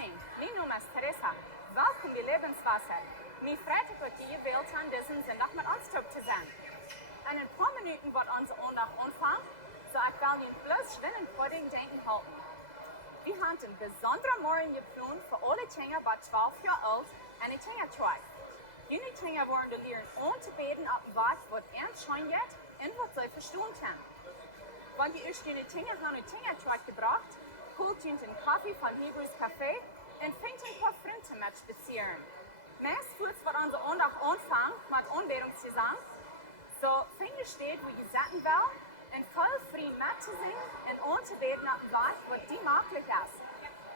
morning. Mijn naam is Teresa. Welkom bij Lebenswasser. Mijn Fräd heeft je gewählt aan deze zondag met ons terug te zijn. In een paar minuten wordt onze aandacht aanvangen, so ik wil je bloos schwinnen voor den denken halten. We hebben een bijzondere morgen gepland voor alle kinderen bij 12 jaar oud en de kindertrein. Jullie kinderen worden leren aan te beden op wat ernst schijnt en wat zij verstaan kunnen. Wanneer je jullie kinderen aan de kindertrein gebracht, holt je een koffie van Hebrews Café en vindt een paar vrienden met spazieren. Meest voelt wat onze aandacht aanvangt met aanbedingsgezang. So vind je steed waar je zitten wil en voll vrij met te zingen en aan te beten op wat die mogelijk is.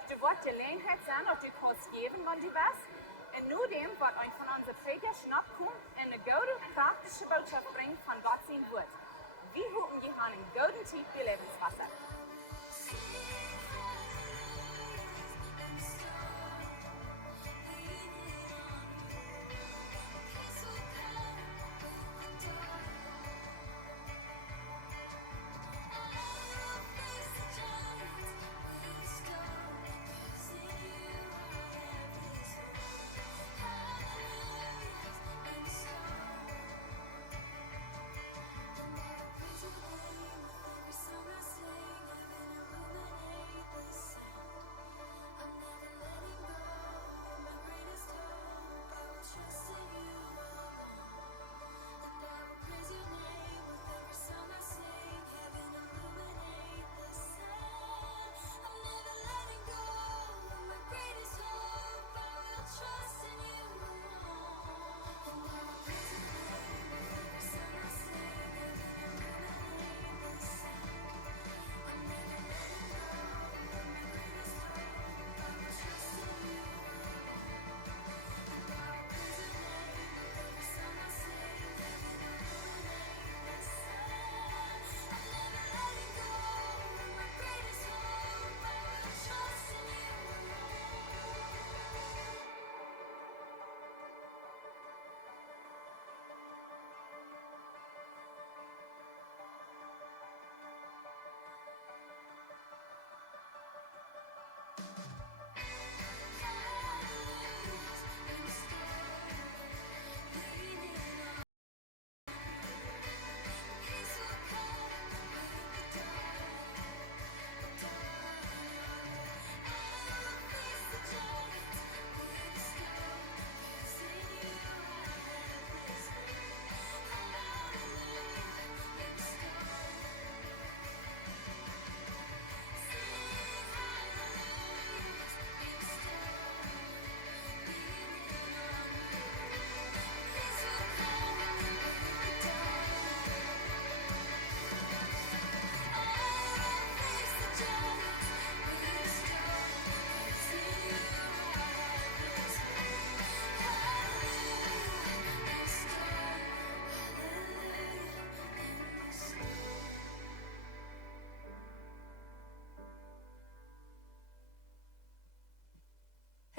Du wordt gelegenheid zijn dat du kannst geven, wanneer du willst. En nu dem wordt een van onze predikers nachkommen en een goede praktische boodschap brengen van God zijn woord. We hopen je aan een gouden tijd bij Lebenswasser.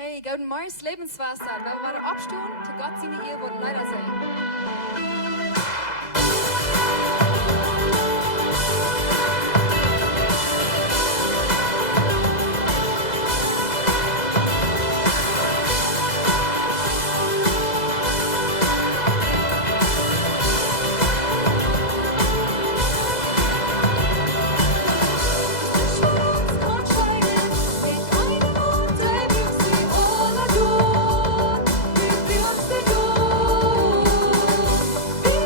Hey, guten Morgen, Lebenswasser. Wir waren abstehen, zu Gott seine Ehe wurden leider sein. Be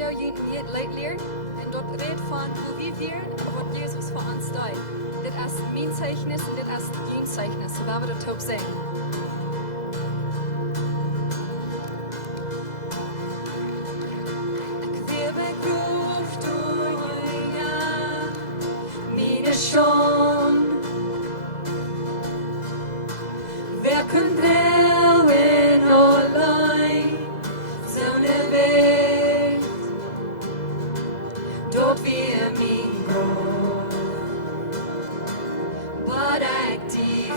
nou je leid leert en dat redt van hoe wie wir wat Jesus voor ons deed. Dit is mijn zeichnis en dit is je zeichnis. So waar we dat op zijn. Ik wil mijn groef doen, ja, mijn schon. Wer kan brouwen alleen zo'n weg, dat weer mijn groef, wat ik die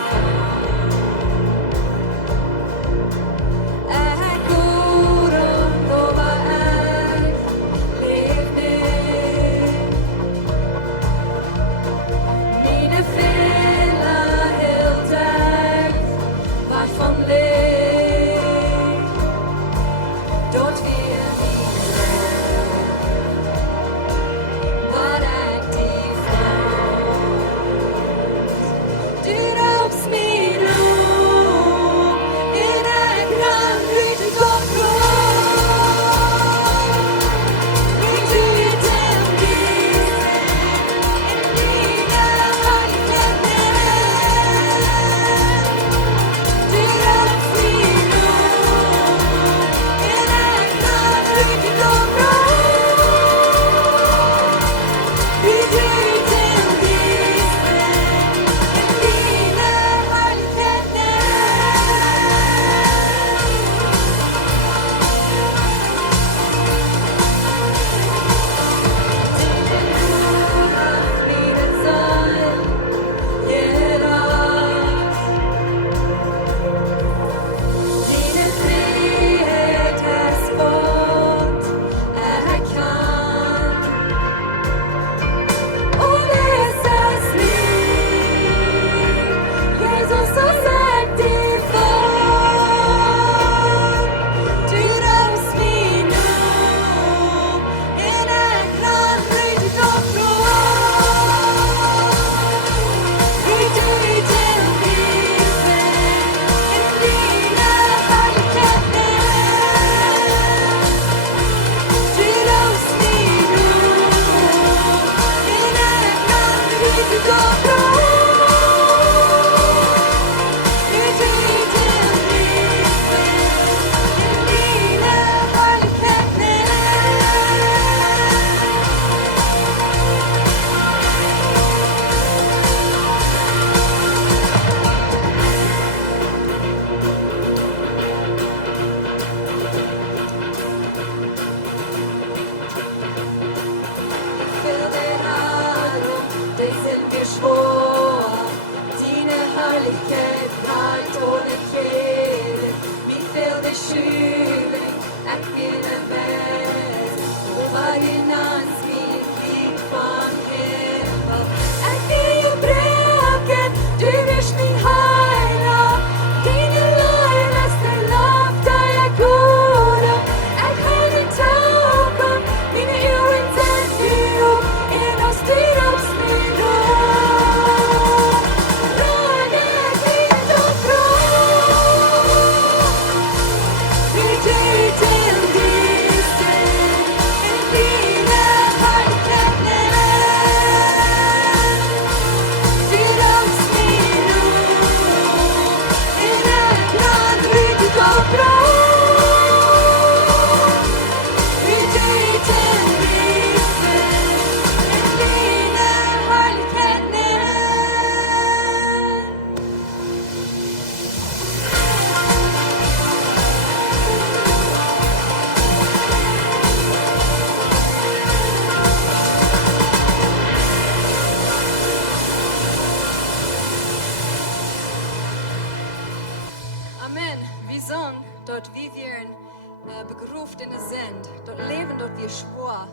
begroefd in de zand, dat leven dat weer schwoor.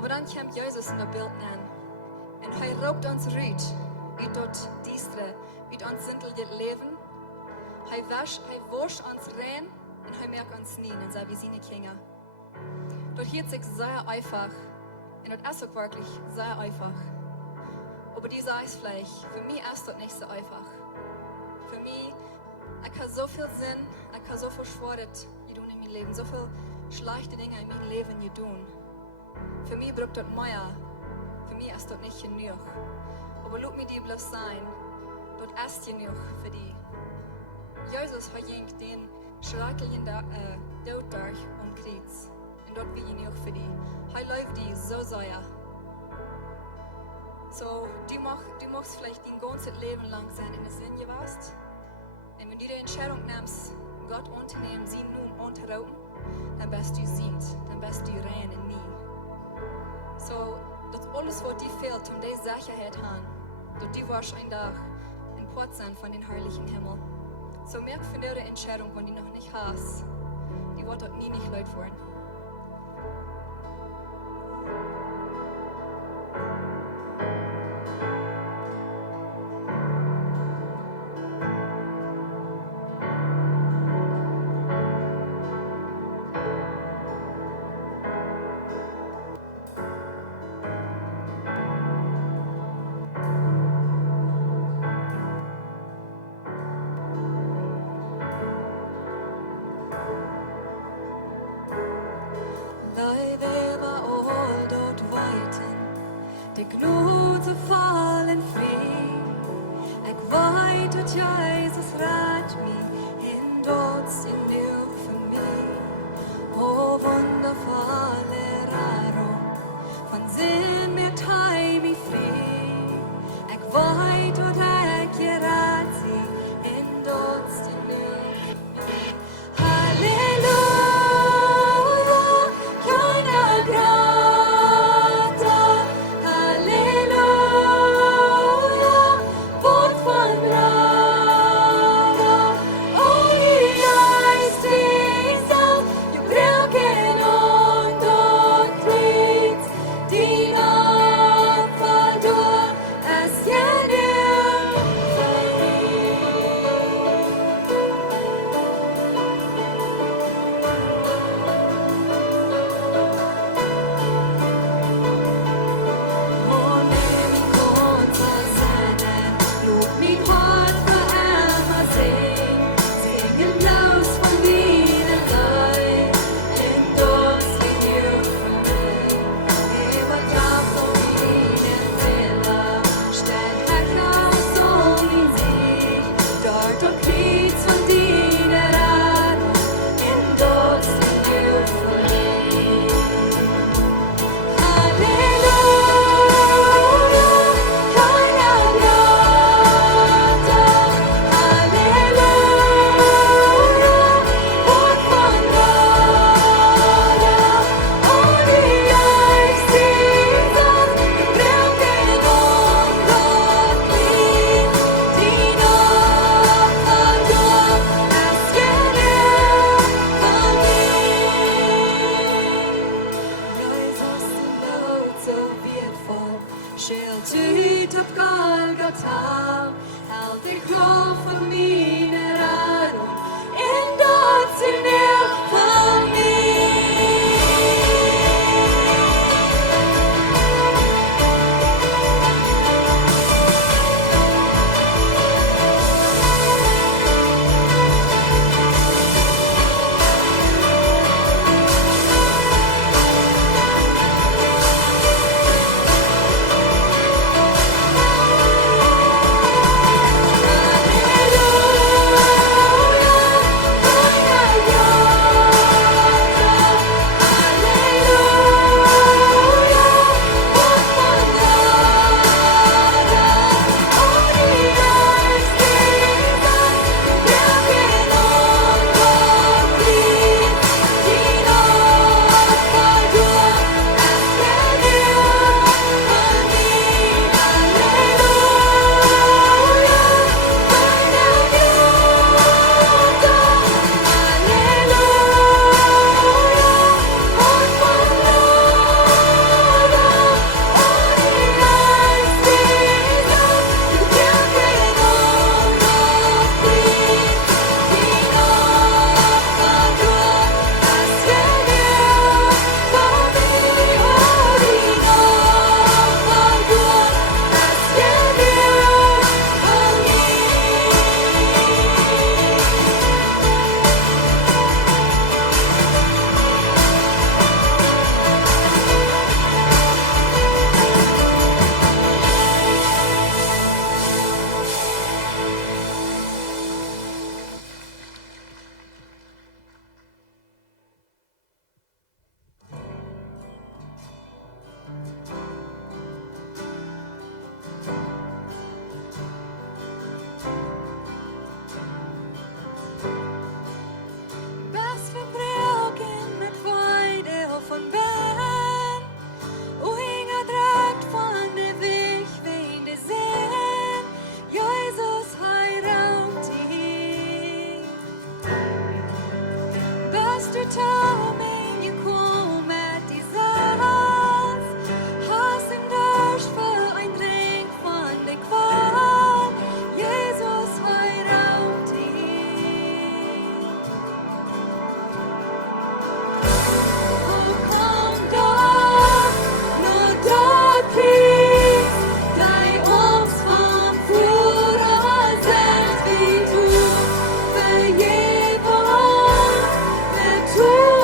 Maar dan komt Jezus in het beeld aan. En hij roept ons uit dat diestre, uit ons zintel leven. Hij wascht ons rein en hij merkt ons niet in zijn viziene kringen. Dat hielt sich sehr einfach. Und das ist auch wirklich sehr einfach. Aber die sage ich vielleicht, für mich ist das nicht so einfach. Für mich, ich habe so viel Sinn, ich habe so viel Schwere, die tun in meinem Leben, so viel schlechte Dinge in meinem Leben getan. Für mich braucht das mehr. Für mich ist das nicht genug. Aber lass mich dir bloß sein. Das ist genug für dich. Jesus hat den schrecklichen Tod durch am Kreuz. Und das will genug für dich. Er läuft dich so sehr. So, du machst vielleicht dein ganzes Leben lang sein in der Sinn gewesen. Und wenn du die Entscheidung nimmst, Gott anzunehmen, sie nun anzurauben, dann bist du sint, dann bist du rein in nie. So, das alles, was dir fehlt, um diese Sicherheit zu haben, dass du wirst ein Tag in Port sein von den herrlichen Himmel. So, merk von der Entscheidung, wenn du noch nicht hast, die wird dort nie nicht laut werden. De gloed fallen free. Ik weet dat Jezus raadt me in dood in nieuw voor mij. O wondervolle Raro, van zin met hij me vrij. Ik weet dat ik je raad zie in dood in nieuw voor mij. Halleluja, keine Grata. Halleluja, Wort von Brava. du til mig kom med de sags, has en dørs for en dreng von det kval, Jesus har raut dig. Og kom da, når dag pris, dig omsvann fora selv vi tog, vergevan med tog.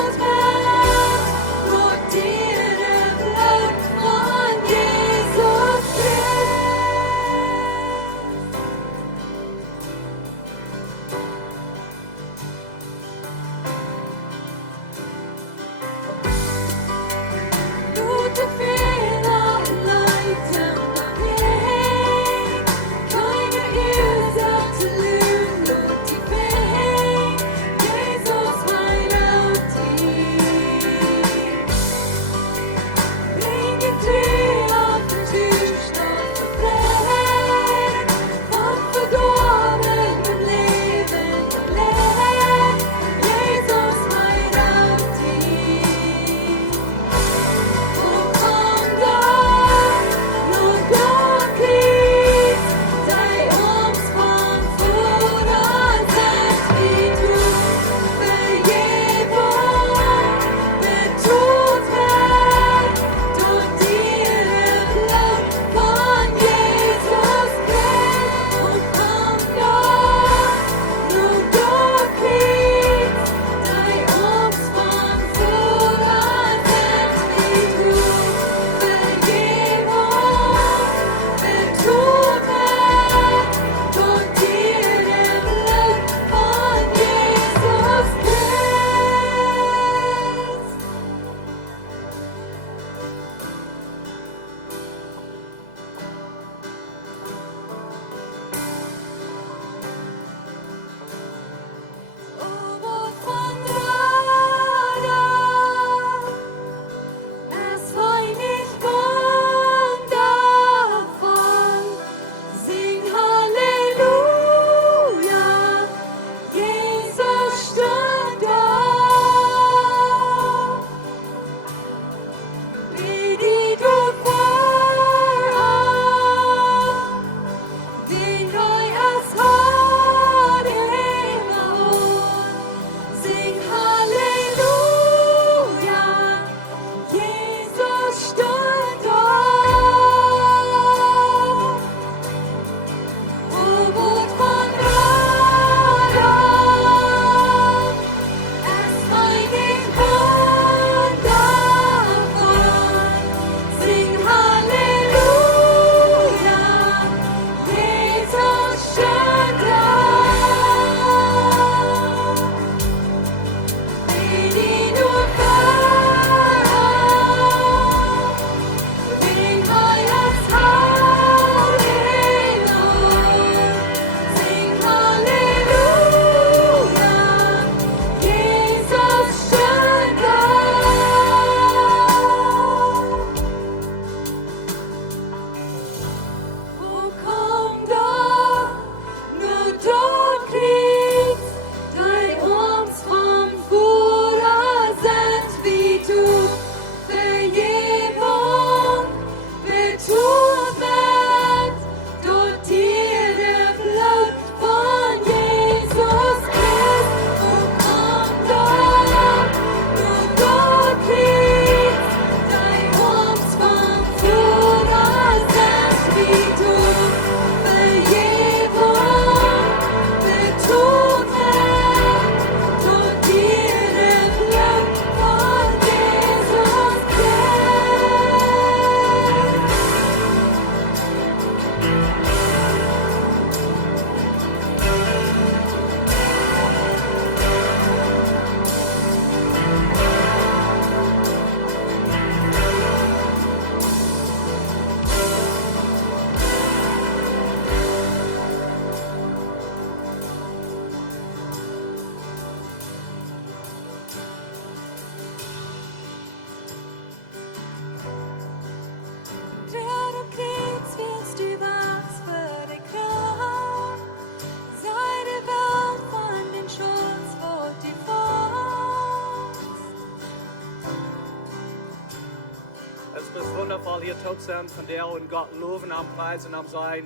geval hier tot zijn van deel en God loven en prijzen en zijn.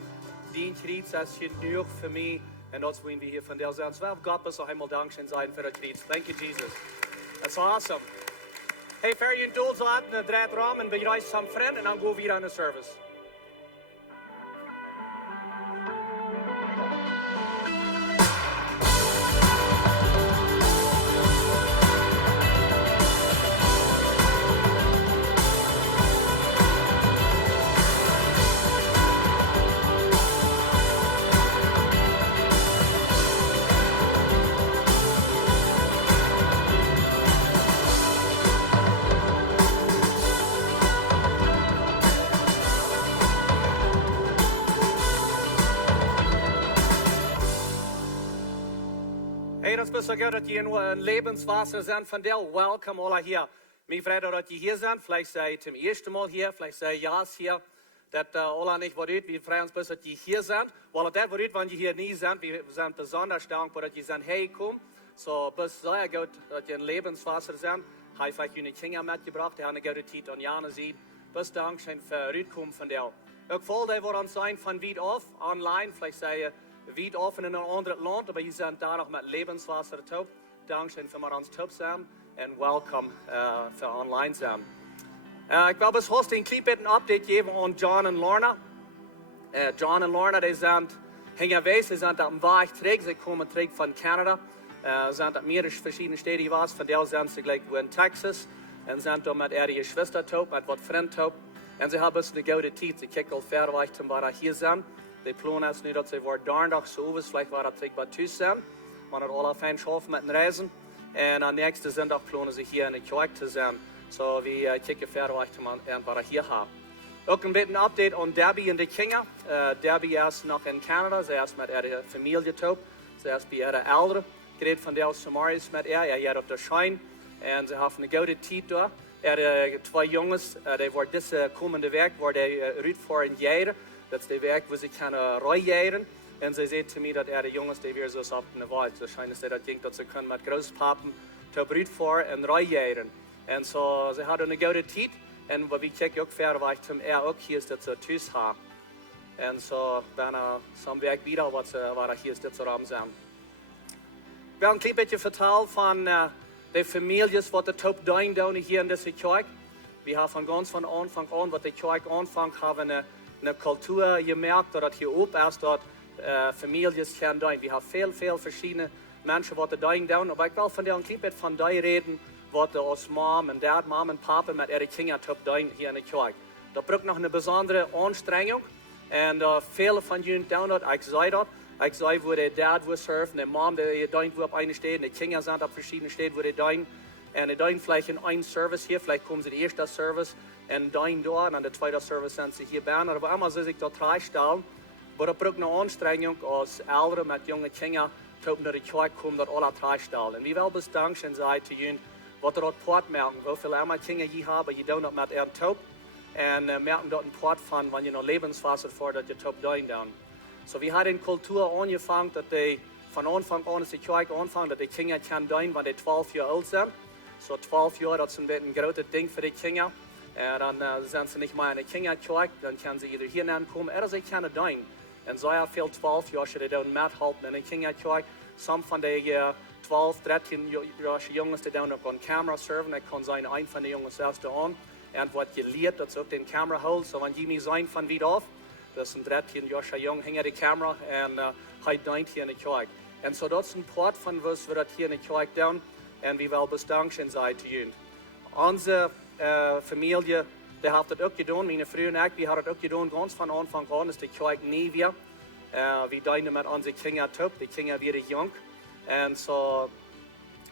Die kriet is genoeg voor mij. En dat willen we hier van deel zijn. So God best helemaal dankzij zijn voor dat kriet. Thank you, Jesus. That's awesome. Hey, ver je doel zaten, draait ram en bereis some friend en dan go weer aan de service. Hey, dat is best wel goed dat je een Lebenswasser zijn van deel. Welkom alle hier. Mijn Fräd dat je hier zijn. Vielleicht sei je zum eerste Mal hier, vielleicht sei je ja's hier. Dat alle niet wat uit. We freuen ons best dat je hier zijn. Weil dat wat uit, wanneer je hier niet zijn. We zijn besonders dankbaar dat je zijn hey komt. So, best sehr gut dat je een Lebenswasser zijn. Hij heeft vielleicht je Kinder mitgebracht. Hij heeft een goede tijd aan Jana zien. Best dankzij voor uitkomst van deel. Ook vol dat we ons zijn van weit af, online. Vielleicht sei je weit af in een ander land, aber je zijn daar nog met Lebenswasser taub. Dankzij voor ons taub zijn en welkom voor online zijn. Ik wil best host een klein beetje update geven aan John en Lorna. John en Lorna, die zijn hingen wees, die zijn op dem Weg terug, sie komen terug van Canada. Zijn op meerdere verschillende steden geweest, van deel zijn ze gelijk in Texas. En zijn daar met ihre Geschwister taub, met wat vriend taub. En ze hebben een goede tijd, ze kijken al verder weg, toen we hier zijn. Die plannen is nu dat ze voor donderdag zo is, vielleicht waar dat terug bij thuis zijn. Maar het alle fijn schaffen met een reizen. En aan nächste zondag plannen ze hier in de kerk te zijn. So we kijken verder weg, toen we hier gaan. Ook een beetje een update aan Debbie en de kinderen. Debbie is nog in Canada, ze is met haar familie taub. Ze is bij haar ouderen. Gereed van deel Samaris met haar, hier op de Schein. En ze hebben een goede tijd daar. Twee jongens, die worden deze komende week uit voor een jaar. Dat is de werk waar ze kunnen rijden. En ze zei te mij dat de jongens die weer zo op de wald. Dus schijnt ze dat ging dat ze kunnen met grootpapen te bruid voor en rijden. En zo, ze hadden een goede tijd. En we kijken ook verder weg, ook hier is dat ze thuis hebben. En zo, bijna zo'n week weer wat ze hier is dat ze ram zijn. Ik wil een klein beetje vertellen van de families wat de top doen hier in deze kerk. We hebben van ganz van Anfang an, wat de kerk aanvangt, hebben een cultuur gemerkt dat hier ook is dat families gaan doen. We hebben veel verschillende mensen wat doen. Maar ik wil van een klein beetje van die reden wat als mom en dad, mom en papa met ihre Kinder top doen hier in de kerk. Dat braucht nog een bijzondere aanstrengung. En veel van jullie doen dat, ik zei dat. Ik zei waar de dad wil surfen, de mom die doet op een steden, de kinderen zijn op verschillende steden waar die doen. En die doen vielleicht in een service hier, vielleicht komen ze de eerste service en doen daar, en aan de tweede service zijn ze hier bijna. Maar allemaal zou ik dat terugstellen. Maar dat braucht een aanstrengung als ouderen met jonge kinderen, tot naar de kerk komen, dat alle terugstellen. En wie wel best dankzij zijn te jullie, wat er dat poort merken, hoeveel arme kinderen je hebben, je doet dat met een taub. En merken dat een poort van, wanneer je nog Lebenswasser voor dat je taub doen. So we hadden een cultuur aangevangen dat die van Anfang an, als de kerk aanvangt, dat de kinderen kunnen doen, wanneer die 12 jaar oud zijn. So 12 jaar, dat is een groot ding voor de kinderen. En dan zijn ze niet meer in de kinderkerk, dan kunnen ze ieder hier aankomen, oder ze kunnen doen. En zo veel 12 jaar, als je dan methelpen in de kinderkerk. Some van de 12, 13-jarige jongens die dan ook aan camera surfen, dat kan zijn een van de jongens zelfs aan. En wat je leert, dat is ook de camera houdt. So wanneer je niet zijn van wie af, dat is een 13-jarige jongen, hing de camera en hij doet hier in de kerk. En zo dat is een part van wat we dat hier in de kerk doen. En we wel bedankt zijn te jullie. Onze familie, die heeft het ook gedaan. Mijn vrouw en ik, we hebben het ook gedaan. Ganz van Anfang an is de kerk niet weer. We doen met onze kinderen top. De kinderen werden jong. En zo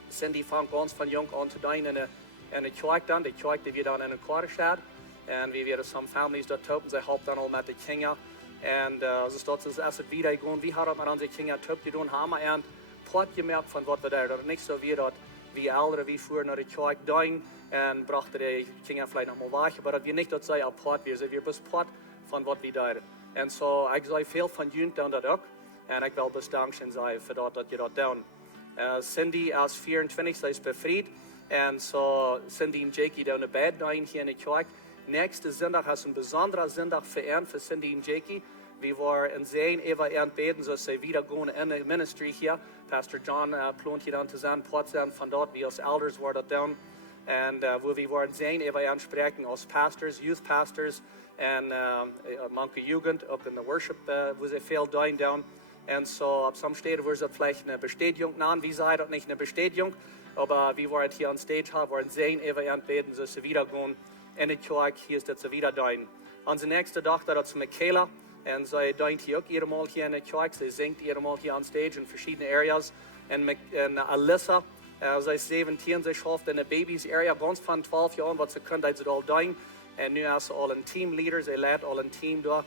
zijn die van ganz van jong aan te doen in de kerk dan. De kerk die we dan in een kwartstad. En we werden some families dat top. En ze helpen dan al met de kinderen. En dat is als het weer gaan. We hebben met onze kinderen top gedaan. Hebben en plat gemerkt van wat we daar. Dat niet zo weer dat wie ouderen, wie voeren naar de kerk doen en brachten de kinderen vielleicht nog maar weg. Maar dat we niet dat zij apart weer zijn. We zijn plat van wat we doen. En zo, ik zei veel van jullie doen dat ook. En ik wil bedankt zijn voor dat je dat doen. Cindy is 24, zij is bevrijd. En zo, Cindy en Jakey doen de bed doen hier in de kerk. nächste Sonntag ist ein besonderer Sonntag für ihn, für Cindy und Jakey. Wir waren in Seen, beten, so sie wieder gehen in der Ministry hier. Pastor John plant hier dann zusammen, Potsdam, von dort, wir als Elders waren dort down. Und wo wir waren sehen, sprechen als Pastors, Youth Pastors, und manche Jugend, auch in der Worship, wo sie viel down. Und so, ab some Städte war es vielleicht eine Bestätigung, nein, wie sei das nicht eine Bestätigung, aber wir waren hier on Stage, waren sehen, beten, so sie wieder gehen in die Kirche, hier ist das wieder down. Unsere nächste Tochter, das ist Michaela. Und sie dient hier auch ihre Mal hier in der Kirche. Sie singt ihre Mal hier on stage in verschiedenen Areas. Und Alyssa, sie ist 17, sie schafft in der Babys-Area, ganz von 12 Jahren, was sie können, dass sie da dient. Und nun ist sie all ein Teamleader, sie leitet all ein Team da.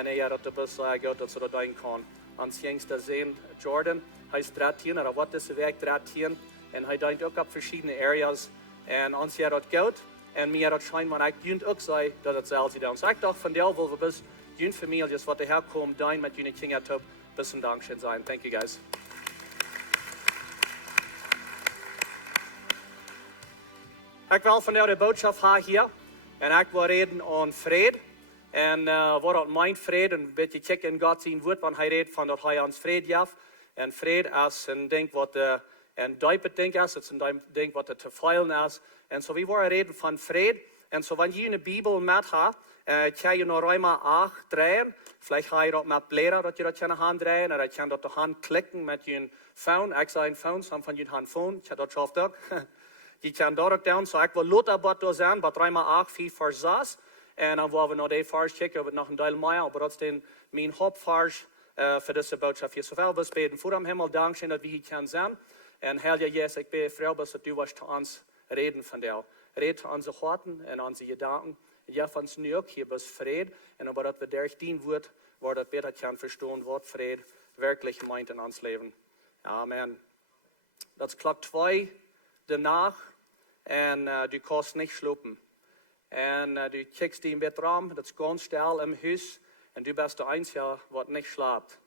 Und ja, das ist gut, dass sie da dient kann. Und sie jüngste sehen, Jordan, er ist 13, oder was ist Weg 13. Und er dient auch auf verschiedene Areas. Und uns ja das gut. Und mir das scheinbar eigentlich auch sei, dass es selbst da. Und so ich dachte, von der, wo wir bist, die Familie, was daherkommen, dein mit den Kindern, bis zum Dankeschön sein. Thank you, guys. Ich will von der Botschaft hier, und ich will reden an Fräd. Und was das meint Fräd, und ein bisschen checken in Gott sein Wort, wenn er redet von das ans Fräd jaft. Und Fräd ist ein Ding, was ein Deipet Ding ist, es ist ein Ding, was zu feilen ist. Und so, wir wollen reden von Fräd. Und so, wenn ihr eine Bibel mit habt, kan je nog Römer 8 drehen. Vielleicht habe ich das mit Blätter, dass ihr das in der Hand drehen. Oder ich kann das die Hand klicken mit einem Phone. Ich sage ein Phone, some von euch haben ein Phone. Ich habe das geschafft auch. Die kann dort down. So ich will Luther was da sein, bei Römer 8, 4 Vers 6. Und dann wollen wir noch den Vers checken, aber noch ein Teil mehr. Aber das ist mein Hauptvers für diese Botschaft hier. So viel bis beten. Vor dem Himmel, Dankeschön, dass wir hier können sein. Und Herr Jesus, ich bin froh, dass du was zu uns reden von dir. Red zu unseren Worten und unseren Gedanken. Ja, von uns nu ook hier bis Fräd. Und aber dass wir durch den Wort, wo das besser kann verstehen, was Fräd wirklich meint in uns Leben. Amen. Das ist Klock 2 danach. Und du kannst nicht schlupen. Und du kickst in Bett rum, das ist ganz still im Haus. Und du bist der Einzige, der nicht schläft.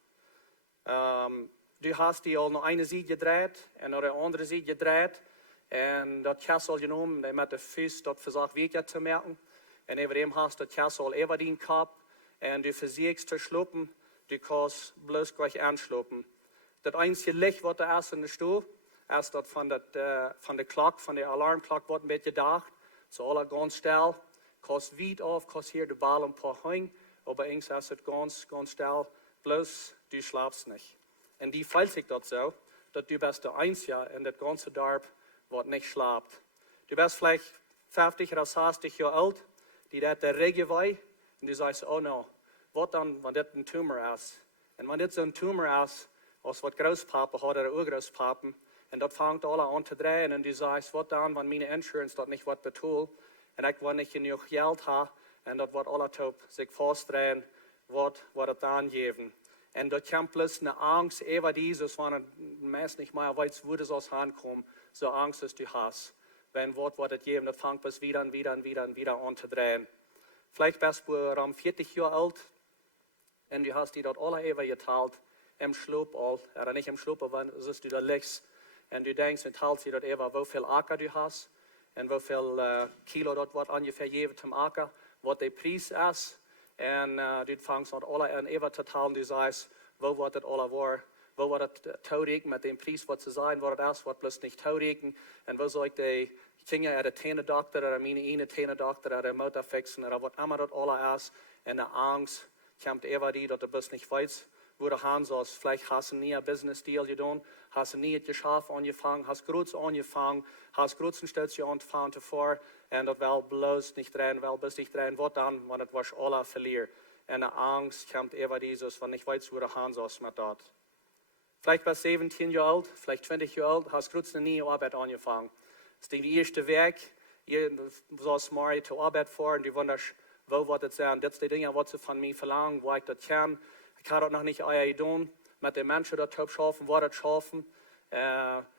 Du hast die noch eine Seite gedreht und noch eine andere Seite gedreht. Und das Kessel genommen, mit der Fuß dort versucht, Wege zu merken. Und über dem hast du das Kessel über den Kopf. Und du versuchst zu schlupen, du kannst bloß gleich anschlupen. Das einzige Licht, was da ist in der Stuhl, ist das von der Glock, von der Alarmglock, was ein bisschen gedacht. So alle ganz still. Kannst weit auf, kannst hier den Ball ein paar hängen. Aber irgendwas ist es ganz, ganz still. Bloß du schlafst nicht. Und die fühlt sich das so, dass du bist der Einzige in das ganze Dorf, was nicht schlaft. Du bist vielleicht 50 oder 60 Jahre alt, die das der Rege wei, und du sagst, oh no, was dann, wenn das ein Tumor ist? Und wenn das so ein Tumor ist, als was Großpapa hat oder Urgroßpapa, und das fängt alle an zu drehen, und du sagst, was dann, wenn meine Insurance dort nicht was betont, und ich will nicht genug Geld haben, und das wird alle top sich festdrehen, was das dann geben. Und da kommt bloß eine Angst über dieses, wenn ein Mensch nicht mehr weiß, wo das aus ankommt, so Angst, dass du hast. Wenn Wort das geben, das fängt bis wieder und wieder und wieder und wieder an zu drehen. Vielleicht bist du 40 Jahre alt und du hast die dort alle über geteilt, im Schlaf, oder nicht im Schlaf, aber wenn du da liegst und du denkst, und teilst dir dort über, wie viel Acker du hast und wie viel Kilo dort wird ungefähr jeden zum Acker, was der Preis ist. Und du fängst an alle an über zu teilen, du sagst, wo wird das alle war, wo wird das taurigen mit dem Preis, was zu sein, was das ist, was bloß nicht taurigen, und wo soll ich die Kinder oder Zähnedoktor oder meine eine Zähnedoktor oder Mutter fixen, oder was immer das alle ist, und die Angst kommt über die, dass du bloß nicht weißt, wo du hin sollst. Vielleicht hast du nie ein Business-Deal getan, hast du nie ein Geschäft angefangen, hast groß angefangen, hast großen Station angefangen zuvor, und das will bloß nicht drehen, will bloß nicht drehen, was dann, wenn das was alle verliert. Und die Angst kommt über dieses, wenn ich weiß, wo du hin sollst mit dort. Vielleicht bist du 17 Jahre alt, vielleicht 20 Jahre alt, hast kurz eine neue Arbeit angefangen. Das ist der erste Weg, du sollst morgen zur Arbeit fahren und du wunderst, wo wird das sein? Das sind die Dinge, was sie von mir verlangen, wo ich das kann. Ich kann das noch nicht tun, mit den Menschen dort schaffen, wo das schaffen.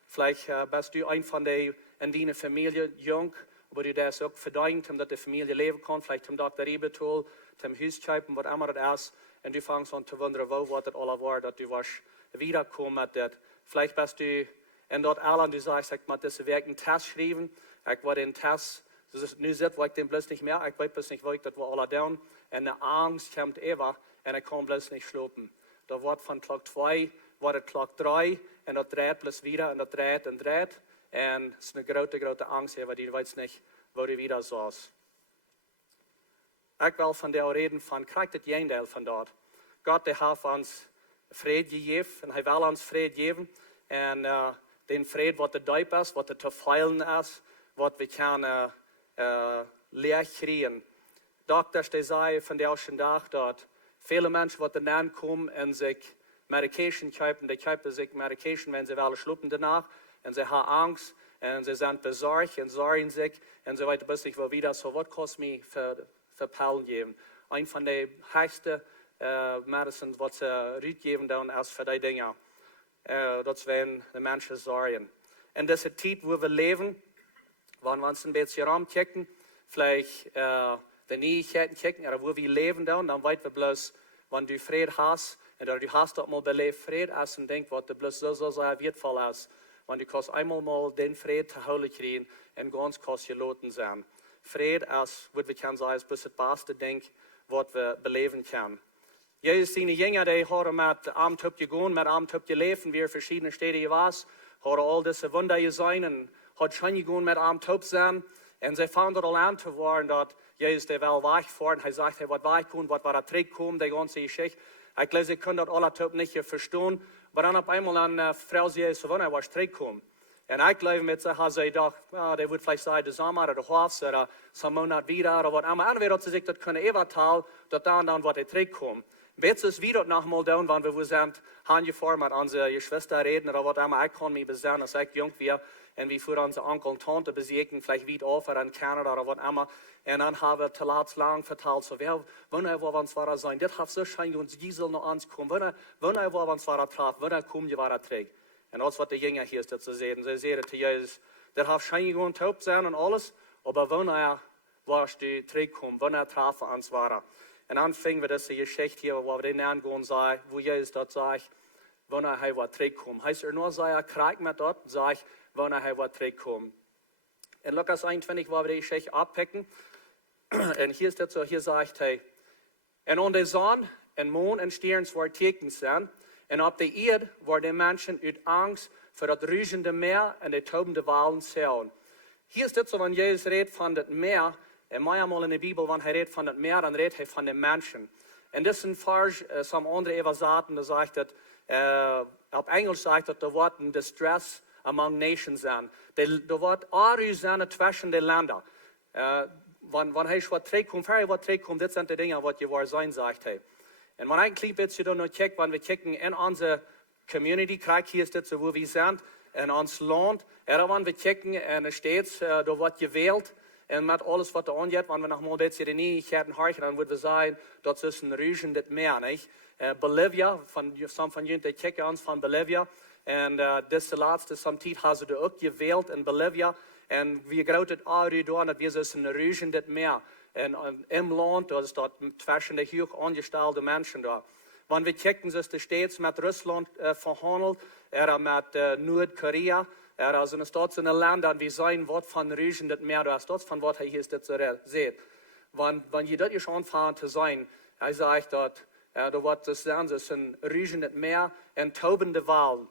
Vielleicht bist du ein von denen in deiner Familie jung, aber du das auch verdient, damit die Familie leben kann, vielleicht zum Dr. Rebetul, zum Hauskaufen, was immer das ist. Und du fängst an zu wundern, wo wird das alles war, dass du wiederkommen mit das. Vielleicht bist du in dort alle und du sagst, ich muss diesen Weg einen Test schreiben, ich will den Test Dus nu zit waar ik den bloß nicht mehr, ich weiß bloß nicht, wo ich das war alle down. Und de Angst kommt immer und ich kann bloß nicht schlafen. Da wird von Tag 2, wird es Tag 3 und das dreht bloß wieder und das dreht und dreht. Und es ist eine große Angst, aber die weiß nicht, wo die wieder so ist. Ich will von der reden, von kriegt das Gegenteil von dort. Gott, der hat uns Fräd gegeben und er will uns Fräd geben. Und den Fräd, was der Deib ist, was der zu feilen ist, was wir können leer kriegen. Doktors, die sagen von der ersten Tag dort, viele Menschen, die dann kommen und sich Medication kaufen, die kaufen sich Medication, wenn sie wollen schlucken danach, und sie haben Angst, und sie sind besorgt und sorgen sich, und sie wissen bis nicht, wo wieder, so was kostet mir für Pillen geben. Ein von den höchsten Medicines, was sie geben dann ist für die Dinge. Das werden die Menschen sorgen. In dieser Zeit, wo wir leben, wenn wir uns ein bisschen rumchecken, vielleicht die Neuigkeiten checken, oder wo wir leben dann weit wir bloß, wenn du Fräd hast, oder du hast auch mal belebt Fräd ist und denkst, was du bloß so wertvoll ist, wenn du kannst einmal mal den Fräd zu Hause kriegen und ganz kannst geloten sein. Fräd ist, was wir können sagen, ist das beste Ding, was wir beleben können. Jesus, seine Jünger, die haben mit Abendtüb gegangen, mit Abendtüb gelebt, wie verschiedene Städte gewesen, haben all diese Wunder gesehen und hat schon gegangen mit Abendtüb sein. Und sie fanden dort allein zu werden, dass Jesus der will wegfahren. Er sagt, hey, was wegkommt, was war der Trick kommt, die ganze Geschichte. Ich glaube, sie können das alle Typen nicht verstehen. Aber dann auf einmal eine Frau Jesus, was Trick kommt. Und ich glaube, mit sich hat sie gedacht, der wird vielleicht sein, der Sommer oder der Herbst oder so ein Monat wieder oder was immer. Entweder hat sie sich das können überteilen, dass dann was der Trick kommt. Jetzt ist wieder nochmal da, wenn wir sind, angefahren mit unserer Geschwister reden oder was immer. Ich kann mich besinnen, als ich jung war. Und wir für unsere Onkel und Tante besiegen, vielleicht wieder auf oder in Kanada oder was immer. Und dann haben wir zu lang verteilt, so, wenn er wo uns war sein, das hat so schön uns Gisel noch anzukommen, wenn er wo uns war traf, wenn er kommt, die war trägt. Und das, was die Jünger hier ist, zu sehen, sie sehen zu Jesus, der hat schön und taub sein und alles, aber wenn er was die trägt kommt, wenn er traf uns war. Und dann fingen wir diese Geschichte hier, wo wir den angehen, wo Jesus dort sagt, wenn er was trägt kommt. Heißt er nur, er kriegt mit dort, sagt, wenn er was trägt kommt. In Lukas 21, wo wir die Geschichte abpicken, und hier ist das so, hier sagt er, und an der Sonne, und Mond und Sterne war Teken sein, und auf der Erde war die Menschen aus Angst für das rüschende Meer und die tobende Walen sehen. Hier ist das so, wenn Jesus redet von dem Meer, und manchmal in der Bibel, wenn er redet von dem Meer, dann redet er von den Menschen. Und das sind falsch, some andere Übersetzungen, da sagt er, auf Englisch sagt er, da wird ein Distress among nations sein. Da wird Aru sein zwischen den Ländern. Wenn er was trägt, das sind die Dinge, was geworden sein, sagt er. Und wenn ein klein bisschen da noch checkt, wenn wir checken in unsere Community, Krieg hier ist das so, wo wir sind, in unser Land, oder wenn wir checken in den States, da wird gewählt, und mit alles, was da angeht, wenn wir noch mal ein bisschen die Neuigkeiten hören, dann würden wir sagen, das ist ein rüschendes Meer, nicht? Bolivia, von Ihnen, die checken uns von Bolivia, und das letzte Samtit haben sie da auch gewählt in Bolivia, und wir glauben auch da, dass wir so ein rüschendes Meer, und im Land, da ist dort zwischen den hoch angestellten Menschen da. Wenn wir checken, so ist die States mit Russland verhandelt, oder mit Nordkorea, also es dort in den Ländern, wie sein Wort von Rügen, das Meer, das dort von Wort hier ist, das so seht. Wenn ihr dort schon anfangen zu sein, ich sage dort, da wird das sein, das ist ein Rügen, das Meer, und tobende Wahlen.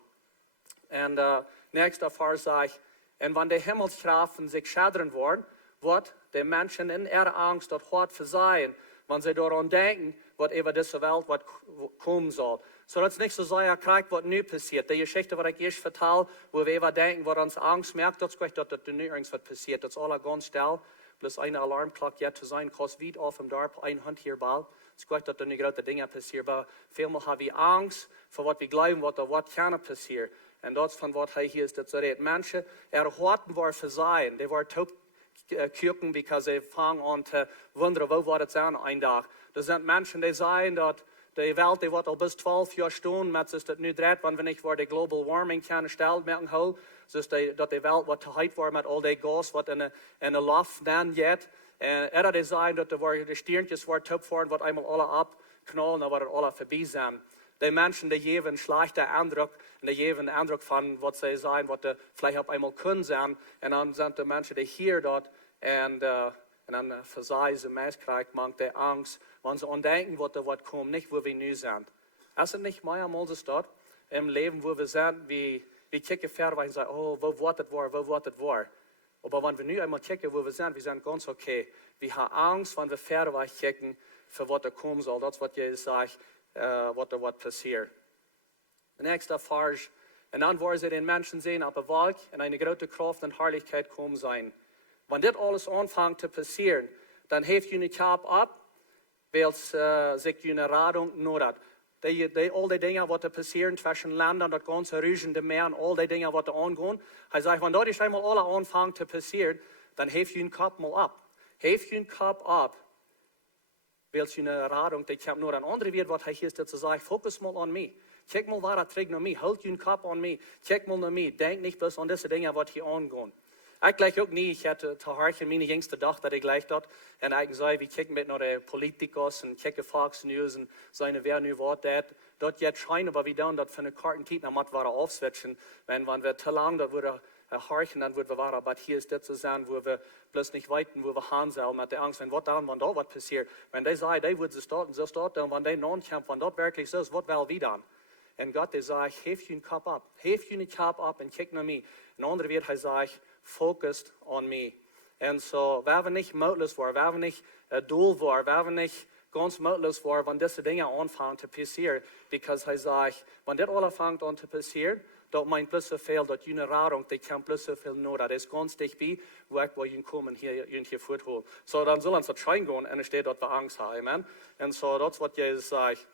Und nächster Vers sage ich, und wenn die Himmelstrafen sich schädern wollen, wird die Menschen in ihrer Angst dort hart versehen, wenn sie daran denken, was über diese Welt was kommen soll. So dass es nicht so sein, Krieg, was nie passiert. Die Geschichte, die ich erst vertelle, wo wir immer denken, was uns Angst merkt, das ist, dass das nie irgendwas passiert. Das ist alles ganz still. Bloß eine Alarmglocke jetzt zu sein, kostet weit auf dem Dorf, ein Hand hier bald. Es ist, dass da nicht große Dinge passieren. Aber vielmal haben wir Angst, vor was wir glauben, was da kann passieren. Und das von was hier ist, das so redet. Menschen, erwarten war versehen, die waren tot kirken, weil sie fangen an zu wundern, wo war das sein ein Tag. Das sind Menschen, die sagen, dass die Welt, die wird al bis 12 Jahre stunden, met is dat nu dreht, wenn wir nicht waar de global warming kan stellen met een hol, dus dat de Welt wat te heet wordt met al die gas wat in de lucht dan jet. En die zeggen dat de stiertjes wordt top worden, wat eenmaal alle abknallen, dan wordt het alle voorbij zijn. Die Menschen, die geven een slechte Eindruck, en die geven een Eindruck van wat zij zijn, wat de vielleicht op eenmaal kunnen zijn. En dan zijn de mensen die hier dat En dan verzaaien ze meest krijgt man de angst, want ze ontdenken wat komt, niet waar we nu zijn. Is het niet meer aan onze stad, im Leben, wo wir sind, wie kijken ver weg en zeggen, oh, wo wordt het waar? Maar wanneer we nu einmal kijken, wo wir sind ganz okay. Wir haben Angst, wenn wir ver weg kijken, für was er kommen soll. Dat is wat je zegt, wat passiert. De nächste Vers. En dan worden ze den Menschen sehen op een wolk en een grote kracht en herrlichkeit komen zijn. Wanneer dit alles aanvangt te passieren, dan heeft je een kap op, weil zich je een radung nodig. Al die dingen wat er passieren tussen landen, dat ganze ruisende meer en al die dingen wat er aangaan. Hij zegt, wanneer dat eenmaal alle aanvangt te passieren, dan heeft je een kap mal op. Heeft je een kap op, weil je een radung, die komt naar een andere weer wat hij hier zegt, te zeggen, focus mal aan mij. Kijk mal waar het terug naar mij, houd je een kap aan mij, kijk mal naar mij, denk niet best aan deze dingen wat hier aangaan. Ik gleich ook niet, ik had te hard in mijn jongste dag dat ik gleich dat. En ik zei, we kijken met naar de politicus en kijken Fox News en zijn weer nu wat dat jetzt schijnen, maar we dan dat van de karten tijd naar wat waren afswitchen. Wanneer we te lang dat worden harken, dan worden we waren, maar hier is dit zo zijn, wo we plus niet weten, wo we gaan zullen met de angst. En wat dan, wanneer wat passiert. Wanneer die zei, die worden zo starten, en wanneer die non-camp, wanneer dat werkelijk zo is, wat wel wie dan? En God die zei, geef je een kap op. Geef je een kap op en kijk naar mij. En andere weer, hij zei, focused on me. En zo, waar we niet moedloos worden, waar we niet doel worden, waar we niet ganz moedloos worden, wanneer deze dingen aanvangen te passeren. Because hij zegt, wanneer dit alle vangt aan te passeren, dat mijn plus zoveel, dat je een radung, die kan plus zoveel nodig. Dat is ganz dichtbij, waar je komen hier voortholen. Zo, dan zullen ze schijn gaan en er staat dat we angst hebben. Amen. En zo, dat is wat je zegt.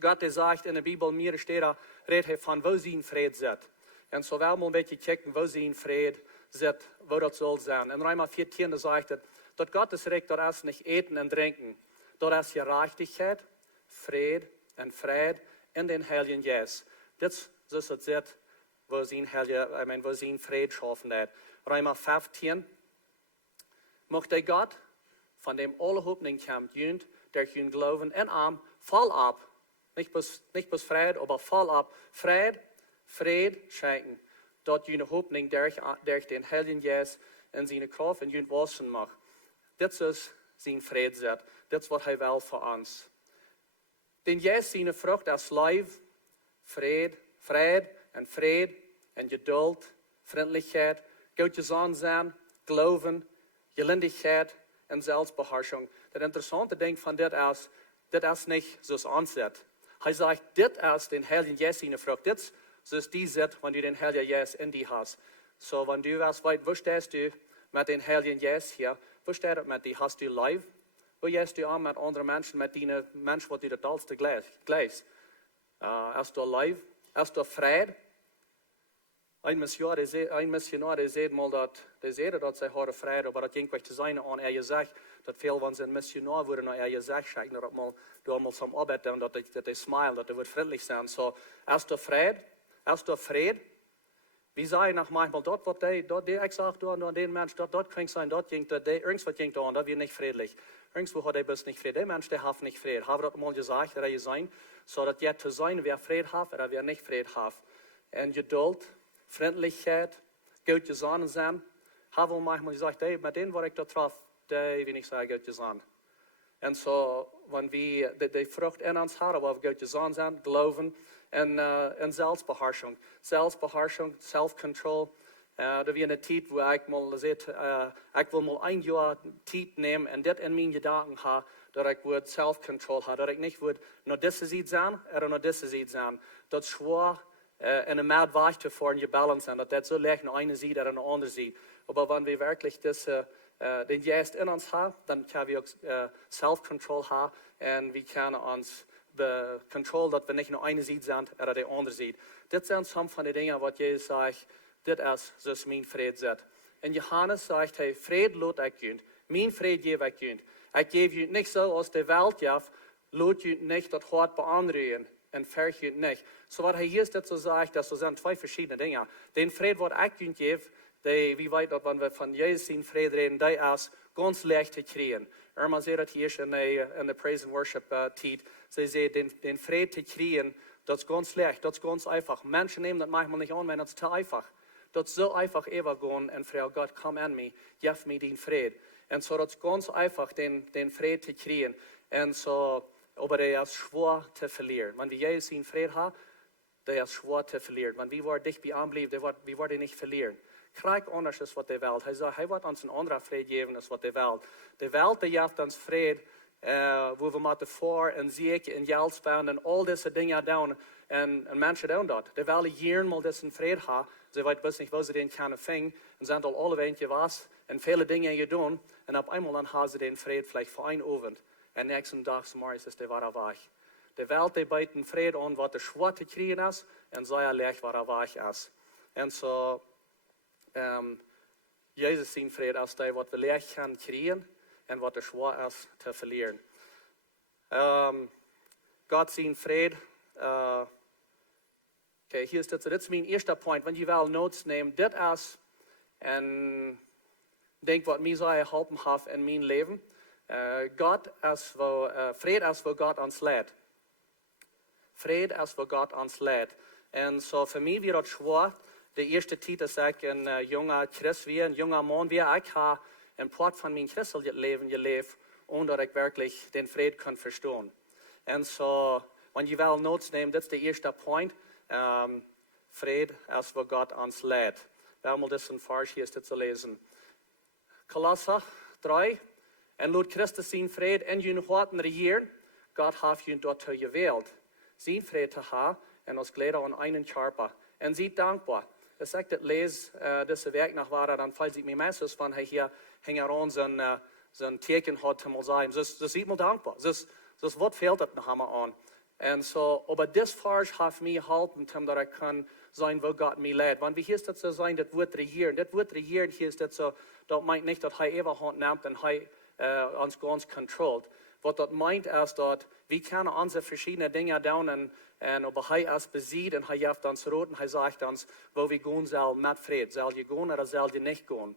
God die zegt in de Bijbel, meer steht er, redt hij van wo zijn Fräd zit. En zo wel een beetje kijken, wo zijn Fräd zit, wo dat zal zijn. En Römer 14 zegt het, dat Gottes Reich, dat is niet eten en drinken. Dat is gerechtigheid, vrede en vrede in den Heiligen Geist. Dit is het zit, wo zijn Fräd schaffen heeft. Römer 15, mocht hij God van dem alle Hoffnung komt, junt, der hun geloven en aan, val op. Nicht bloß Fräd, aber voll ab. Fräd schenken. Dort jene Hoffnung durch den Heiligen Geist in seine Kraft und jene waschen macht. Das ist sein Fräd zet. Das ist was er will für uns. Den Geist seine Frucht ist Liebe, Fräd und Geduld, Freundlichkeit, gute Sonnensein, Glauben, Gelindigkeit und Selbstbeherrschung. Das interessante Ding von das ist nicht so ansett. Hij zegt, dit is den Heiligen Geist in de Frucht. Dit is die zit, wanneer du den Heiligen Geist in die hast. So, wanneer du was weet, wo stehst du met den Heiligen Geist hier? Wo steht het met die? Hast du Liebe? Wo gehst du an mit anderen Menschen, mit denen Menschen, die das alles gleich? Hast du Liebe? Hast du Fräd? Ein Missionar, der sagt mal, der sagt, dass sie haben Fräd, aber das ging zu sein an er gesagt, dat veel van zijn missionaar worden naar je zegt, dat mal door mal zum arbeiten en dat hij smile, dat hij wordt vriendelijk zijn. So, als du Fräd, wie zei nog manchmal, dat wat ik zeg door den mens, dat kan zijn, dat ging, irgendwas ging aan, dat weer niet vriendelijk. Irgendwo hat er best nicht Fräd. Der Mensch, der hat nicht Fräd. Habe das mal gesagt, er je sein, so dass je zu sein, wer Fräd hat, oder wer nicht Fräd hat. En Geduld, Freundlichkeit, gut gesonnen sein. Habe ich manchmal gesagt, mit denen, wo ich da traf, die will ich sagen, gut gesonnen. En so, wenn wir die Frucht in uns haben, wo wir gut gesonnen sind, glauben, en Selbstbeherrschung. Selbstbeherrschung, Self-Control. Da wir eine Zeit, wo ich mal sage, ich will mal ein Jahr Zeit nehmen und das in meinen Gedanken haben, dass ich Self-Control habe, dass ich nicht nur diese Seite sein oder nur diese Seite sein. Das ist schwer, in einem Markt weich zu fahren, je Balance sein, dass das so leicht nur eine Seite oder eine andere Seite. Aber wenn wir wirklich den Geist in uns haben, dann können wir auch Self-Control haben und wir können uns kontrollieren, dass wir nicht nur eine Seite sind oder die andere Seite. Das sind some von den Dingen, was Jesus sagt, das ist mein Fräd zet. En Johannes sagt, hey, Fräd lot ik junt. Mijn Fräd geef ik junt. Ik geef junt niet zo als de wereld jaf, lot junt niet dat hart beanruhen en verg junt niet. So wat hij hier dazu sagt, das sind zwei verschiedene Dinge. Den Fräd, wat ik junt geef, wie weit dat, wenn wir von Jesus zijn Fräd reden, die is ganz leicht te kriegen. Man sieht das hier in der Praise and Worship Tiet. Sie sehen, den Fräd zu kriegen, das ist ganz leicht, das ist ganz einfach. Menschen nehmen das manchmal nicht an, wenn das zu einfach. dat so einfach übergehen und Frau Gott, komm an mich, gib mir den Fräd. Und so, das ist ganz einfach, den Fräd zu kriegen. Und so, aber der ist schwer zu verlieren. Wenn wir Jesus den Fräd haben, der ist schwer zu verlieren. Wenn wir dich beanbleiben, wir werden nicht verlieren. Krieg anders ist, was die Welt. Er sagt, er wird uns ein anderer Fried geben, als was die Welt. Die Welt, die gibt uns Fried, wo wir mit vor und Sieg und Geld sparen und all diese Dinge tun. Und Menschen tun das. Die Welt jeden mal diesen Fried haben. Sie wissen nicht, wo sie den können finden. Und sind alle wenig was und viele Dinge getan. Und auf einmal dann haben sie den Fried vielleicht für einen Abend. Und nächsten Tag morgens ist der wieder weg. Die Welt, die bietet Fried an, was der schwer zu kriegen ist. Und sehr leicht, was weg ist. Und so, Jesus zijn Fräd als die wat we leicht gaan kriegen en wat er schwer is te verlieren. Gott zijn Fräd. Okay, hier ist das. Das ist mein erster Point. Wenn ich wel Notes nehmen, das ist en denk wat mij zou geholpen heeft in mijn leven. Gott ist wo, Fräd ist wo Gott uns leidt. Fräd ist wo Gott uns leidt. Und so für mich wird das schwer. De eerste tijd is ik een jonge Christ weer, een jonge man weer. Ik heb een part van mijn christelijk leven geleefd, omdat ik werkelijk den Fräd kan verstaan. En zo, wanneer je wel notes neemt, dat is de eerste point. Fräd is wat God ons leidt. Wel mal dit een vers hier is dit te lezen. Kolosser 3. En laat Christus zijn Fräd in jullie harten regieren. God heeft jullie daartoe gewählt. Zijn Fräd te hebben en ons geleid aan einen Körper. En zijt dankbaar. Als ik dit lees, deze werk nog waar, dan fällt ik me meestens van hij hier aan zijn teken had te zijn. Dus zijt me dankbaar. Dus wat fehlt het nog allemaal aan? En zo, aber dit vers heeft mij geholpen, dat ik kan zijn waar God mij leidt. Want wie hier is dat zo zijn, dat wordt regieren. Dat wordt regieren, hier is dat zo, dat meint niet dat hij even hand neemt en hij ons ganz controlt. Wat dat meint is dat we kunnen onze verschillende dingen doen en aber hij is besiegt en hij heeft ons rood en hij zegt ons, wo we gaan zullen met Fräd. Zal je gaan of zal je niet gaan?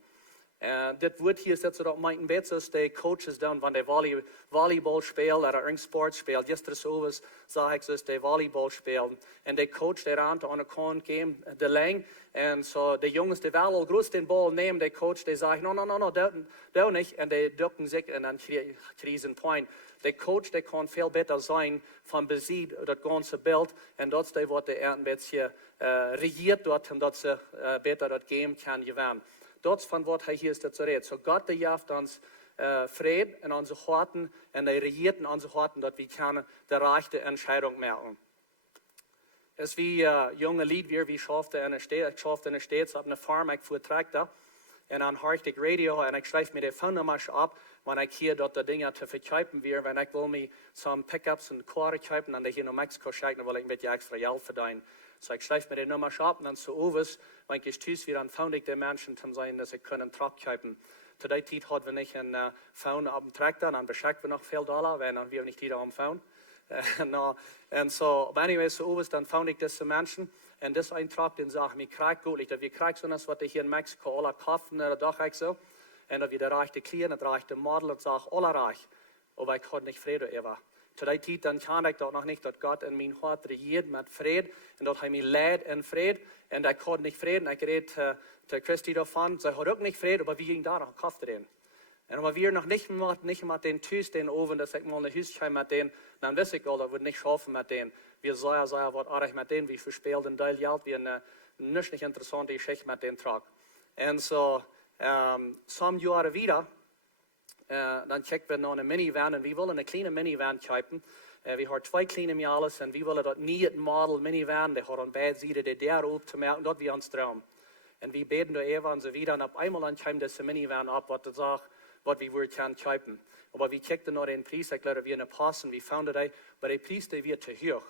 Dit wordt hier zit zo dat meint beter als de coaches doen, wanneer de volleybal spelen of een sport spelen. Gisteren zag ik dus de volleybal spelen. En de coach der aan de kant game de lijn. En zo de jongens die wel al groot den bal nemen, de coach die zegt, no, dat niet. En die dukken zich en dan krijgen ze een point. De coach die kan veel beter zijn van bezit dat ganze beeld. En dat is wat de een beetje regiert dort, omdat ze beter dat game kan gewinnen. Dat is van wat hij hier is te reden. So God die geeft ons Fräd in onze harten en hij regiert in onze harten, dat we kunnen de rechte entscheidung maken. Es wie jonge Lied wie schafte in der Stadt op een farm, ik voer tractor en dan hoor ik radio en ik schrijf mir de phone-nummers op, wanneer ik hier dat de dingen te verkopen weer, wanneer ik wil me some pickups en kwaren kopen en die hier naar Mexico schicken, dan wil ik een beetje extra geld verdienen. So ik schrijf mir de nummers op en dan zo overs, wanneer ik thuis weer, dan found ik de mensen te zijn, dat ze kunnen truck kopen. Zu der Zeit hadden we niet een phone op een tractor, dan beschikken we nog veel dollar, wenn dan wir nicht hier am phone. And so, but anyway, so overs, dann found ich diese Menschen, und das Eintrag, den sagt mir, krieg gut, wir kriegen so das, was die hier in Mexiko alle kaufen, oder doch ich so, und da wieder reichte Klienten, das reichte Model, und sag, alle reich, aber ich konnte nicht Frieden über. Zu der Zeit, dann kann ich doch noch nicht, dass Gott in mein Hart regiert mit Frieden, und dass er mich lädt in Frieden, und ich konnte nicht Frieden, ich rede zu Christi davon, sie hat auch nicht Frieden, aber wie ging da noch, kaufte den. Und aber wir noch nicht mit den Tüß, den Oven, dass ich mal eine Hüschen mit denen, dann weiß ich, das wird nicht schaffen mit denen. Wir sagen, was arg mit denen, wie verspielt ein Teil Geld, wie eine nicht interessante Geschichte mit denen trag. Und so, some Jahre wieder, dann checken wir noch eine Minivan, und wir wollen eine kleine Minivan kaufen. Wir haben 2 kleine Miales, und wir wollen dort nie ein Model Minivan, der hat an beiden Seiten der oben zu merken, dort wir uns trauen. Und wir beten da eben und so wieder, und auf einmal dann kommt diese Minivan ab, was du sagst, was wir wohl können kaufen. Aber wir checkten noch den Preis, ich glaube, wir nicht passen, wir fanden das, aber der Preis, der wird zu hoch.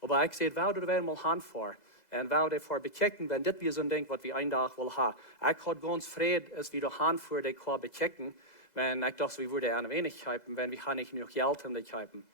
Aber ich sagte, wow, du mal Hand vor. Und wow, der vor bechecken, wenn das wir so ein Ding, was wir einen Tag will haben. Ich hatte ganz Fräd, als wir doch Hand vor, der kann bechecken, wenn ich dachte, wir würden ein wenig kaufen, wenn wir nicht genug Geld haben, die kaufen.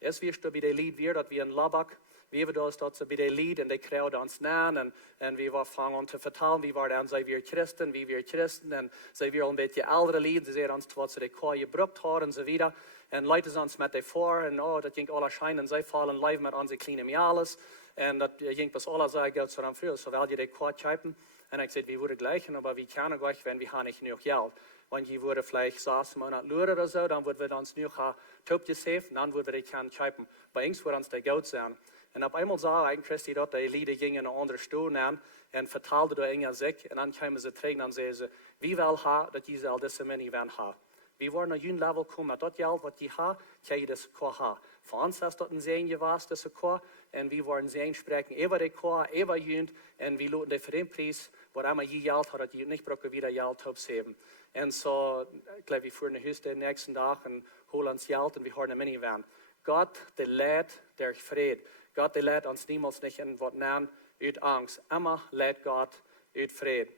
Es wirst du bei der Lied wir, dass wir in Labak, wir das dort so bei der Lied, und die Crowd uns nennen, und wir fangen an zu vertellen, wie war dann, sei wir Christen, und sei wir ein bisschen ältere Lied, sie sehen uns, was sie die Kohle gebraucht haben, und so wieder. Und Leute sind uns mit vor, und das ging alle scheinen, und sie fallen live mit unseren kleinen Miales, und das ging bis alle sagen, Geld zu haben früher, so weil die Kohle kaufen. Und ich sagte, wir würden gleichen, aber wir können gleich, wenn wir haben nicht genug Geld. Wenn je würde vielleicht 6 Monate Lure oder so, dann würden wir uns noch Topjes helfen, dann würden wir die können kaufen. Bei uns würde uns der Geld sein. Und auf einmal sah ich Christi dort, die Lieder gingen in eine andere Stunde an und verteilte da Inge sich. Und dann kamen sie zurück und dann sagten sie, wie will ha, dass diese all diese Männer werden ha. Wir wollen auf ein Level kommen, mit das Geld, was die ha, kann ich das Chor ha. Für uns ist das ein Sehen gewesen, das Chor. Und wir wollen Sehen sprechen, über die Chor, über Jünd. Und wir lassen für den Preis, wo einmal je Geld hat, dass die nicht brauchen, wieder Geld haben. Und so, ich glaube, wir fuhren nach Hause den nächsten Tag und holen uns Geld und wir hören eine Minivan. Gott, der lädt der Fräd. Gott, der lädt uns niemals nicht in was nehmen, uit Angst. Immer lädt Gott uit Fräd.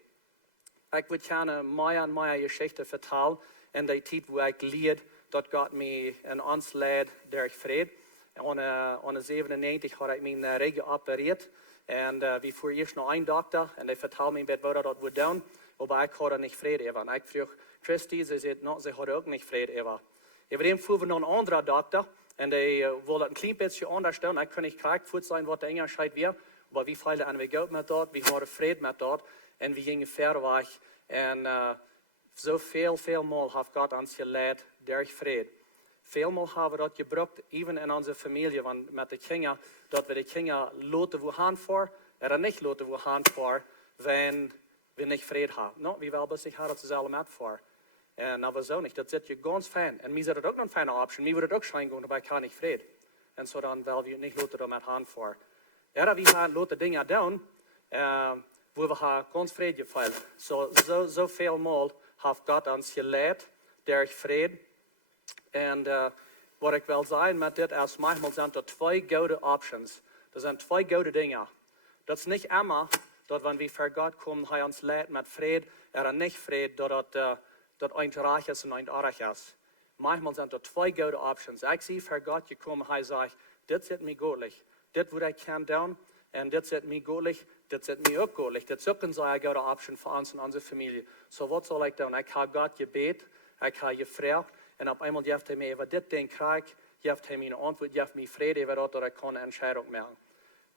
Ich würde gerne meine Geschichte vertellen, in der Zeit, wo ich lied, dass Gott mich in uns lädt der Fräd. Und 97 habe ich meine Regel operiert. Und wir fuhren erst noch ein Doktor und der vertelde mir, was das wird tun. Aber ich hatte nicht Fräd even. Ich vroeg Christi, sie sagt, no, sie hat auch nicht Fräd even. Über fuhren wir noch ein anderer Doktor. Und der wollte ein klein bisschen anders tun. Ich kann nicht krankvoet sein, was der Engelscheid wäre. Aber wir feilden an, wir Geld mit dort, wir hatten Fräd mit dort. Und wir gingen verder weg. Und so viel Mal hat Gott uns gelehrt, durch Fräd. Vielmal haben wir das gebraucht, even in unserer Familie, mit den Kindern, dass wir die Kinder lassen, wo han vor, oder nicht lassen, wo han vor, wenn wir nicht Fräd haben. No, wir wollen bis nicht haben, das alle mit vor. Und aber so nicht, das ist ja ganz fein. Und mir ist das auch noch eine feine Option, mir würde auch schein gehen, aber ich kann nicht Fräd. Und so dann, weil wir nicht lassen, damit han vor. Oder wir haben lassen Dinge tun, wo wir ganz Fräd gefallen. So viel Mal hat Gott uns gelehrt, durch Fräd. Und was ich will sagen mit dit ist, manchmal sind da 2 gute Options. Das sind 2 gute Dinge. Das ist nicht immer, dass wenn wir vor Gott kommen, er uns lädt mit Fräd, oder nicht Fräd, dass das ein reich ist und ein arg ist. Manchmal sind da 2 gute Options. Ich sehe vor Gott gekommen, er sagt, das ist mir göttlich. Das würde ich gerne tun, und das ist mir göttlich, das ist mir auch göttlich. Das ist auch eine gute Option für uns und unsere Familie. So, was soll ich tun? Ich habe Gott gebeten, ich habe gefragt, und auf einmal gibt er mir über das Ding Krieg, gibt er mir eine Antwort, gibt mir Friede über das, dass ich eine Entscheidung machen.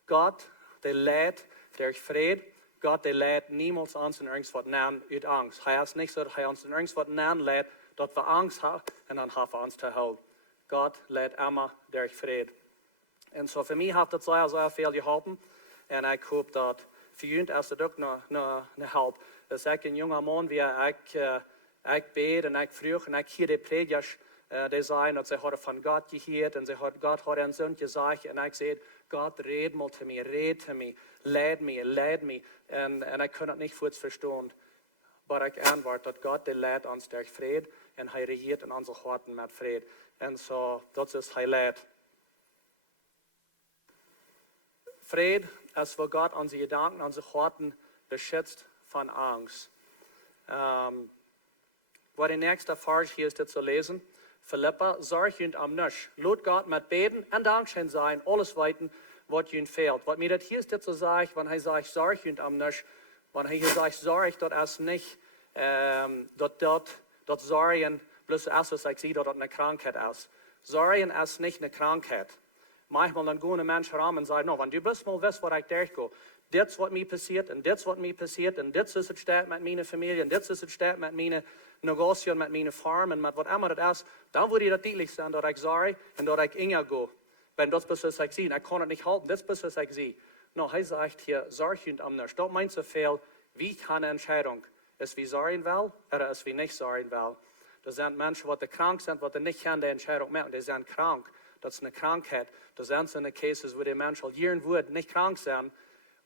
Gott, der lädt durch Friede, Gott, der lädt niemals uns in irgendwas nehmen aus Angst. Er ist nicht so, dass er uns in irgendwas nehmen lädt, dass wir Angst haben, und dann haben wir uns zu halten. Gott lädt immer durch Friede. Und so für mich hat das sehr viel geholfen. Und ich hoffe, dass für uns ist das auch noch Hilfe. Das ist ein junger Mann, wie ich bete und ich früh und ich höre die Prediger, die sagen, dass sie von Gott gehört und Gott hat einen Sohn gesagt und ich sehe, Gott red mal zu mir, leid mich. Und ich kann das nicht kurz verstehen. Aber ich antworte, dass Gott, der lädt uns durch Fried und er regiert in unseren Herzen mit Fried. Und so, das ist Heilig. Fried ist, wo Gott unsere Gedanken, unsere Herzen beschützt von Angst. Wat de nächste Vers hier ist zu lesen. Philippa, sorg und am nisch. Lot Gott mit beten und Dankschein sein, alles weiten, was ihnen fehlt. Was mir das hier ist zu sagen, wenn er sagt, sorg und am nisch, wenn er hier sagt, sorg, dass es nicht, dass Sorgen, bloß erst, was ich sehe, dass das eine Krankheit ist. Sorgen ist nicht eine Krankheit. Manchmal dann gehen Menschen ran und sagen, no, wenn du bloß mal weißt, was ich durchgehe, das, was mir passiert, und das, was mir passiert, und das ist es steht mit meiner Familie, und das ist es steht mit meinen Negocien, mit meinen Farmen, mit was immer das ist, dann würde ich das deutlich sein, dass ich sorry und dass ich inge gehe. Wenn das ist, was ich sehe, ich kann es nicht halten, das ist, was ich sehe. No, er sagt hier, sorg und am nicht. Das meint so viel, wie kann eine Entscheidung, ist wie sorgen will, oder ist wie nicht sorgen will. Das sind Menschen, die krank sind, die nicht die Entscheidung machen, die sind krank. Das ist eine Krankheit. Das sind so eine Cases, wo die Menschen jeden würden nicht krank sind,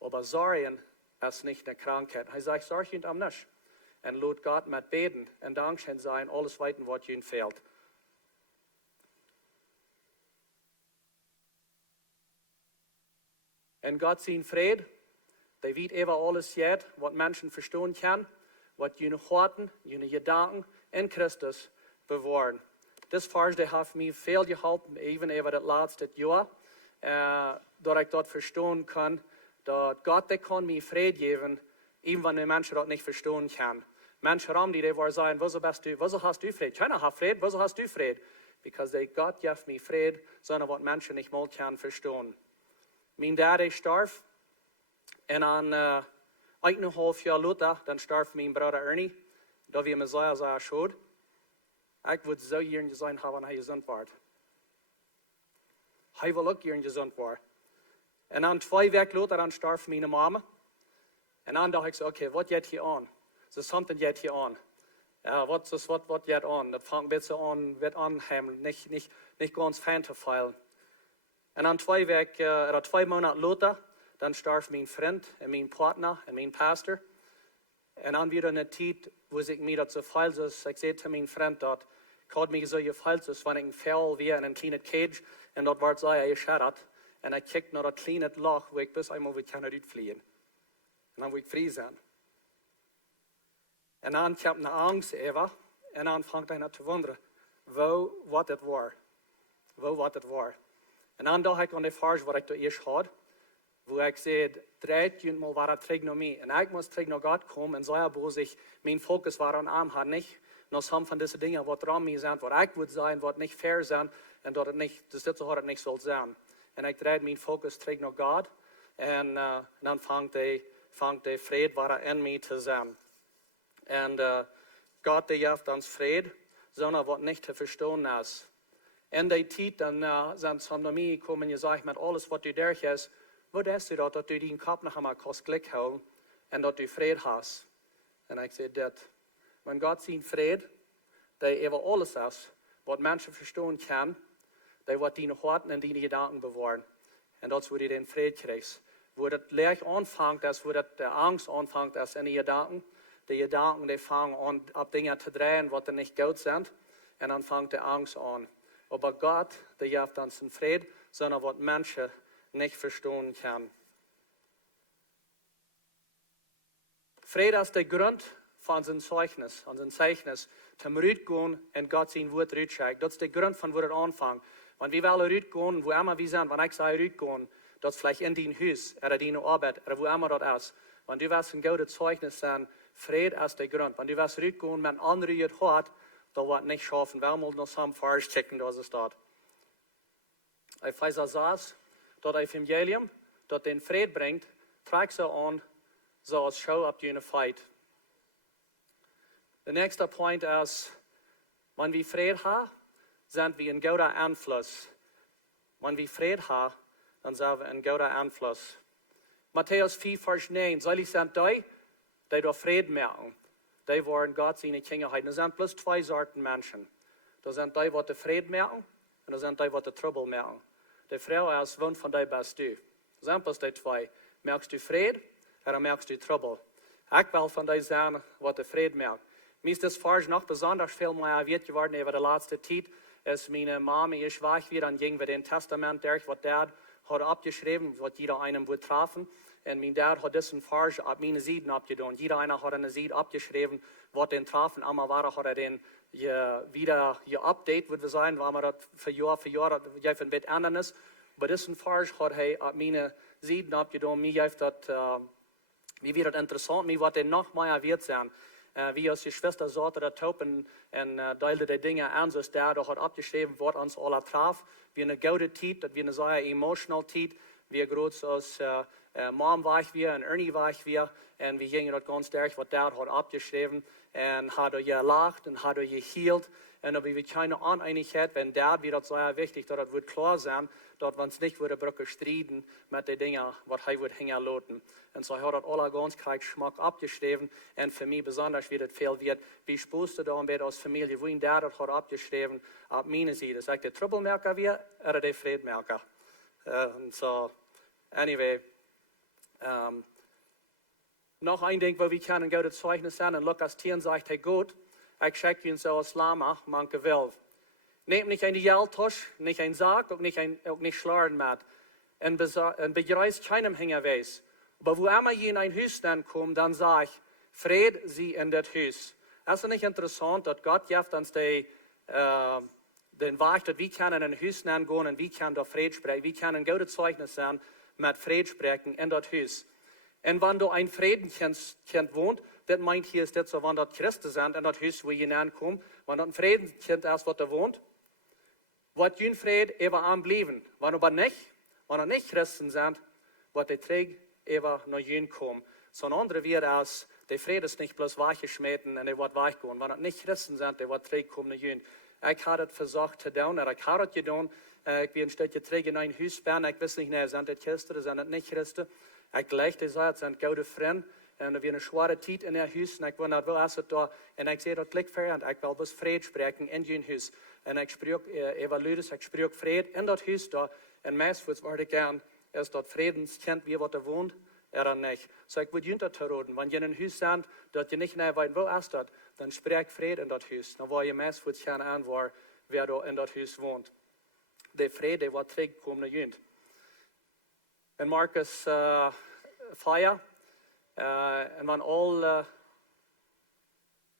aber Sorgen ist nicht eine Krankheit. Er sagt, sorg ihn am nicht. Und lot Gott mit beten und Dankschein sein, alles weiten, was ihnen fehlt. Und Gott sein Fried, der wird eben alles jetzt, was Menschen verstehen können, was ihnen Horten, ihnen Gedanken in Christus bewahren. Das Vers, der hat mir viel geholfen, even über das letzte Jahr, dass ich dort verstehen kann, dass Gott der kann mir Fried geben, even wenn die Menschen das nicht verstehen können. Menschen haben die wollen sagen, wieso hast du Fried? Keiner hat Fried, wieso hast du Fried? Because Gott gibt mir Fried, sondern was Menschen nicht mal können verstehen. Mein Daddy starb, und dann 1,5 Jahr later, dann starb mein Bruder Ernie. Da wir Messiah sehr schuld. Ich würde so gern sein haben, wenn er gesund war. Ich will auch gern gesund werden. Und dann 2 Wochen later, dann starb meine Mama. Und dann dachte ich so, okay, was geht hier an? So something geht hier an. Ja, was geht an? Das fängt ein an, wird anheimlich, nicht ganz fein zu fallen. Und dann 2 Wochen, oder 2 Monate later, dann starb mein Freund und mein Partner und mein Pastor. Und dann wieder eine Zeit, wo ich mir das so falsch ist, ich sagte zu meinem Freund dort, ich hatte mich so gefallen, wenn ich ein Fell wie in einem kleinen Cage, und dort war es sehr geschadet. Und ich kickte nach das kleine Loch, wo ich bis einmal rausfliehen kann. Und dann will ich frei sein. Und dann kam eine Angst über, und dann fängt einer zu wundern, was das war. Und dann dachte ich an die Phase, was ich da erst hatte, wo ich sagte, 13 Mal war er zurück nach mir. Und ich muss zurück nach Gott kommen, und so wo sich mein Fokus war an ihm, hat nicht noch some von diesen Dingen, was dran mir sind, was ich würde sein, was nicht fair sein, und das hat es nicht soll sein. Und ich drehe meinen Fokus zurück nach Gott, und dann fängt der Fräd, war er in mir zu sein. Und Gott, der gibt uns Fräd, sondern was nicht zu verstehen ist. In der Zeit, dann sind sie zu mir gekommen und gesagt, mit alles, was du durch hast, wo ist du dort, dass du deinen Kopf noch einmal Glück haben und dass du Fräd hast. Und ich sage, das. Wenn Gott sieht Fräd, der über alles ist, was Menschen verstehen können, der wird deine Horten und deine Gedanken bewahren. Und das, wo du den Fräd kriegst. Wo das Leid anfängt, wo das der Angst anfängt, ist in den Gedanken. Die Gedanken, die fangen an, ab Dinge zu drehen, die nicht gut sind. Und dann fängt die Angst an. Aber Gott, der gibt uns den Frieden, sondern was Menschen nicht verstehen können. Frieden ist der Grund von unserem Zeugnis, zum Rütgehen und Gott sein Wort rütscheigen. Das ist der Grund, von wo das anfängt. Wenn wir wollen rütgehen, wo immer wir sind, wenn ich sage rütgehen, das ist vielleicht in dein Haus, oder deine Arbeit, oder wo immer das ist. Wenn du willst ein gutes Zeugnis sein, Frieden ist der Grund. Wenn du willst rütgehen, mit anderen hat, da wird nicht schaffen. Wir müssen noch some falsch checken, das ist dort. Ich weiß, dass das Evangelium, das den Frieden bringt, trägt so an, so als Show up die Fight. Der nächste Punkt ist, wenn wir Frieden haben, sind wir ein guter Einfluss. Wenn wir Frieden haben, dann sind wir ein guter Einfluss. Matthäus 4, Vers 9, selig sind die durch Frieden merken. Die wollen Gott seine Kinder halten. Das sind bloß 2 Sorten Menschen. Das sind die, die Frieden merken, und das sind die, die Trouble merken. Die Frau ist, wann von dir bist du? Das sind bloß die 2. Merkst du Frieden, oder merkst du Trouble? Ich will von dir sein, was Frieden merkt. Mir ist das Vers noch besonders viel mehr erwähnt geworden über die letzte Zeit, als meine Mama ist weich wieder und ging wir den Testament durch, was Dad hat abgeschrieben, was jeder einen betrafen. Und mein Dad hat diesen Vers auf meine Seiten abgetan. Jeder einer hat eine Seite abgeschrieben, was den trafen. Einmal hat er den wieder geupdatet, würde ich sagen, weil man das für Jahr ein bisschen anders ist. Aber diesen Vers hat er auf meine Seiten abgetan. Mir ist das wieder interessant, mir wird den noch mehr wert sein. Wie als die Schwester sagte, der Taupen und teilte die Dinge an, so ist der hat abgeschrieben, was uns alle traf. Wie eine gute Zeit, das wie eine sehr emotional Zeit, wie groß als Mom war ich wir und Ernie war ich wir. Und wir gingen dort ganz durch, was der hat abgeschrieben. Und hat er gelacht und hat er gehealt. Und ob wir keine Uneinigkeit, wenn der wird das sehr wichtig, dass das wird klar sein, dass wir uns nicht würde brücke streiten mit den Dingen, was er wird hängen lassen. Und so hat das alle ganz keinen Geschmack abgeschrieben. Und für mich besonders, wie das viel wird, wie spürst du da ein bisschen als Familie, wohin der das hat abgeschrieben, ab meine Seite. Sagt der Troublemaker wir oder der Friedmerker? Und so, anyway, noch ein Ding, wo wir können gute Zeugnis sein, und Lukas 10 sagt, hey Gott, ich schicke ihn so als Lama, manche will. Nehmt nicht eine Geldtasche, nicht ein Sack, und nicht Schlaren mit. Und begreist keinem Hängerweis. Aber wo immer je in ein Haus dann kommt, dann sage ich, Fräd sie in das Haus. Es ist nicht interessant, dass Gott gibt uns den Weg, dass wir können in ein Haus gehen und wir können da Fräd sprechen. Wir können gute Zeugnis sein, mit Fräd sprechen in das Haus. Und wenn du ein Friedenkind wohnt, das meint hier ist das so, wenn dort Christen sind, in das Haus, wo je hineinkommen, wenn dort ein Friedenkind ist, was da wohnt, wird jün Fried ever anbleiben. Wenn er nicht Christen sind, wird der Träg ever noch jün kommen. So ein anderer wird als, der Fräd ist nicht bloß weggeschmissen und der wird weggehen. Wenn es nicht Christen sind, der wird zurückkommen jün. Ich habe es versucht zu tun, ich habe es getan. Ich bin ein Stückchen zurück in ein Haus bin, ich weiß nicht, sind das Christen, sind das nicht Christen. Ich gleich gesagt, sind gute Freunde. Und wir eine schwere Zeit in der Haus. Und ich war nicht wo da. Und ich sehe dort Glück für und ich will bis Fräd sprechen in dem Haus. Und ich spreche Eva Lüdes, ich spreche Fräd in das Haus da. Und meistens würde ich gern, ist dort Friedenskind, wie was wohnt, oder nicht. So ich würde jünter zu roden. Wenn ihr in ein Haus seid, dort ihr nicht näher weit wo ist dort, dann spreche Fräd in das Haus. Dann war ihr meistens gerne an, wer da in das Haus wohnt. Der Fräd, der war zurückgekommen jünt. In Markus 4, und wenn all,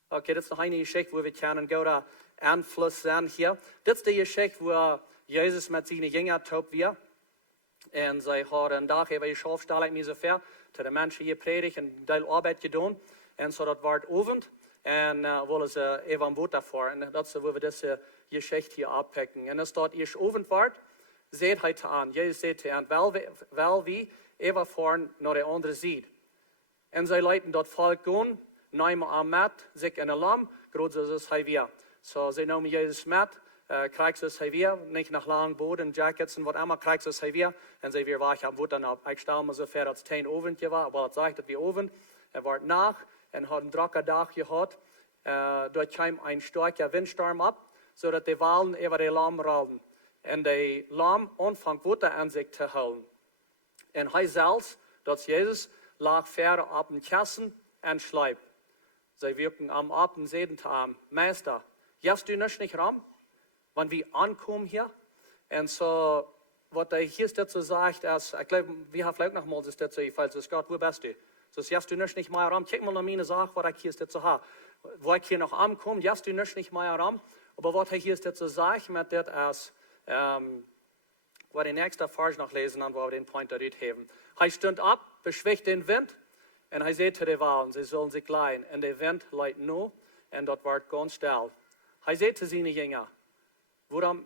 okay, das ist noch eine Geschichte, wo wir können guten Einfluss sehen hier. Das ist die Geschichte, wo Jesus mit seinen Jüngern taub wird. Und sie haben einen Tag über die Schafstelle mir so fair, zu den Menschen hier predigt und ein Teil Arbeit getan. Und so, das war Abend. Und wollen sie eben am Boot davor. Und das ist, wo wir diese Geschichte hier abpacken. Und es dort erst Abend war, seht heute an. Jesus seht an, weil wir eben fahren nach der anderen Seite. Und sie leiten dort Volk gehen, nehmen am Mat, sich in ein Lamm, gerade so ist es hier. So, sie nehmen Jesus mit, kriegst es hier, nicht nach langen Boden, Jackets und was immer, kriegst es hier, und sie wir wach am Boot dann ab. Ich stelle mir so vor, als 10 Abend war, aber es sagt, wie Abend, war nach, und hat einen trockenen Tag gehabt, dort kam ein starker Windsturm ab, so dass die Walen über den Lamm rollen. Und der Lamm anfängt Wasser an sich zu holen. Und er selbst, dass Jesus, lag ver auf dem Kassen und schleip. Sie wirken am Abend sehen am Meister, jetzt du nicht rum, wenn wir ankommen hier. Und so, was er hier dazu sagt, ist, ich glaube, wir haben vielleicht noch mal das dazu, falls es Gott, wo bist du? So, jetzt du nicht mehr rum, check mal noch meine Sache, was ich hier dazu habe. Wo ich hier noch ankomme, jetzt du nicht mehr rum, aber was er hier dazu sagt, mit das ist, wo die nächste Vers noch lesen, wo wir den Point dort haben. Er stund ab, beschwicht den Wind, und er sagte zu den Walen, sie sollen sich leihen. Und der Wind leiht nur, und dort wird ganz still. Er sagte zu seinen Jüngern, warum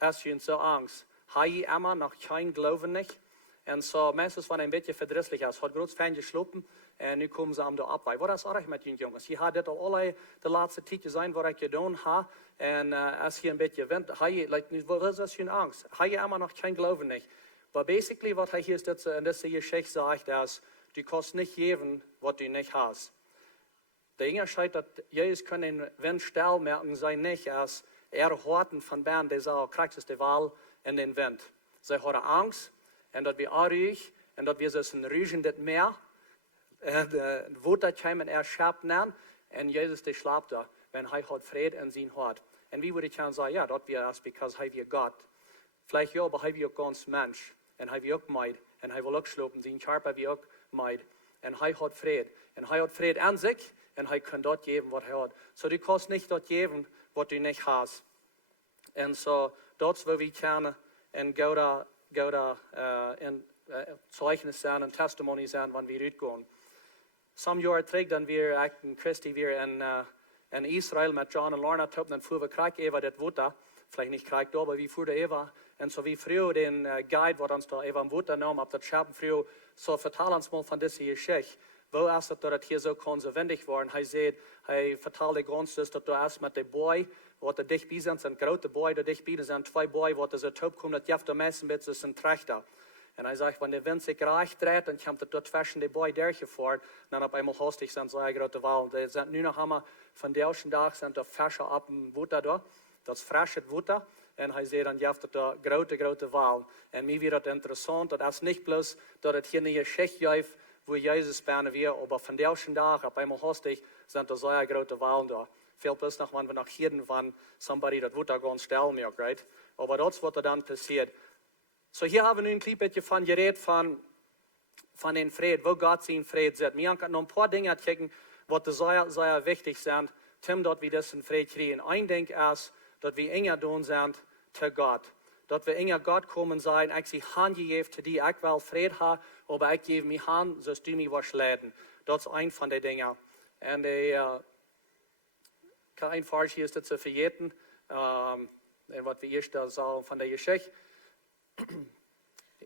hast du so Angst? Habe ich immer noch kein Glauben nicht? Und so, meistens war ein bisschen verdrießlich, es hat groß fein geschlafen, und nun kommen sie am da ab. Was ist auch mit den Jungs? Ich habe das alle die letzte Zeit gesehen, was ich getan habe, und es hier ein bisschen Wind, was ist für Angst? Habe ich immer noch kein Glauben nicht? Aber basically, was er hier in dieser Geschichte sagt, ist, du kannst nicht geben, was du nicht hast. Der Jünger sagt, dass Jesus kann den Wind still merken, sei nicht, als horten von Bern, der sagt, kriegst die Wahl in den Wind. Sie haben Angst, und dass wir ruhig, und dass wir so ein rügendes Meer, Wasser kommen, schärft nennen, und Jesus, der schlaft da, wenn er hat Frieden in sein Hart. Und wie würde ich sagen, ja, das wir das, because er wir Gott. Vielleicht ja, aber er wir auch ganz Mensch, und er wir auch Meid, und er will auch schlafen, sein Körper wir auch Meid, und er hat Frieden. Und er hat Frieden an sich, und er kann dort geben, was er hat. So, du kannst nicht dort geben, was du nicht hast. Und so, dort, wo wir können, und Gott Zeugnis sein und Testimony sein, wenn wir rausgehen. Some Jahre zurück, dann wir in Christi, wir in Israel mit John und Lorna, dann fuhren wir Krieg über das Wasser, vielleicht nicht Krieg da, aber wie fuhren wir über. Und so wie früher den Guide, der uns da über am Wasser nahm, ab der Schaben früher, so vertell uns mal von dieser Geschichte. Wo ist es, dass das hier so konsequent war? Und er sagt, er vertelt uns, dass du erst mit dem Boy, was dich bei sind große Boy, die dich bei sind, 2 Boy, die so top kommen, das jeft am meisten mit, das sind Trächter. Und er sagt, wenn der Wind sich reich dreht, dann kommt er dort zwischen die Boy durchgefahren, dann auf einmal hastig sind so eine große Wal. Die sind nur noch einmal von der ersten Tag, sind da Fische ab dem Wasser da, das frische Wasser. Und er sagt, dann jeft da große Wal. Und mir wird das interessant, dass es nicht bloß, dass es hier eine Geschichte gibt, wo Jesus berne wir, aber von der ersten Tag, auf einmal hastig, sind da so eine große Walen da. Viel bloß noch, wenn wir nach hier waren, somebody das Wasser ganz still merkt, right? Aber das, was dann passiert. So, hier haben wir ein klein bisschen von geredet von den Fräd, wo Gott sein Fräd sieht. Wir haben noch ein paar Dinge checken, was sehr wichtig sind, dort wir das in Fräd kriegen. Ein Ding ist, dass wir enger tun sind zu Gott. Dass wir enger Gott kommen sein, ich sie Hand gegeben zu dir, ich will Fräd haben, aber ich gebe mir Hand, sodass du mich was leiden. Das ist ein von den Dingen. Und kein Fall hier ist das zu verjäten, was wir erst da sagen von der Geschichte.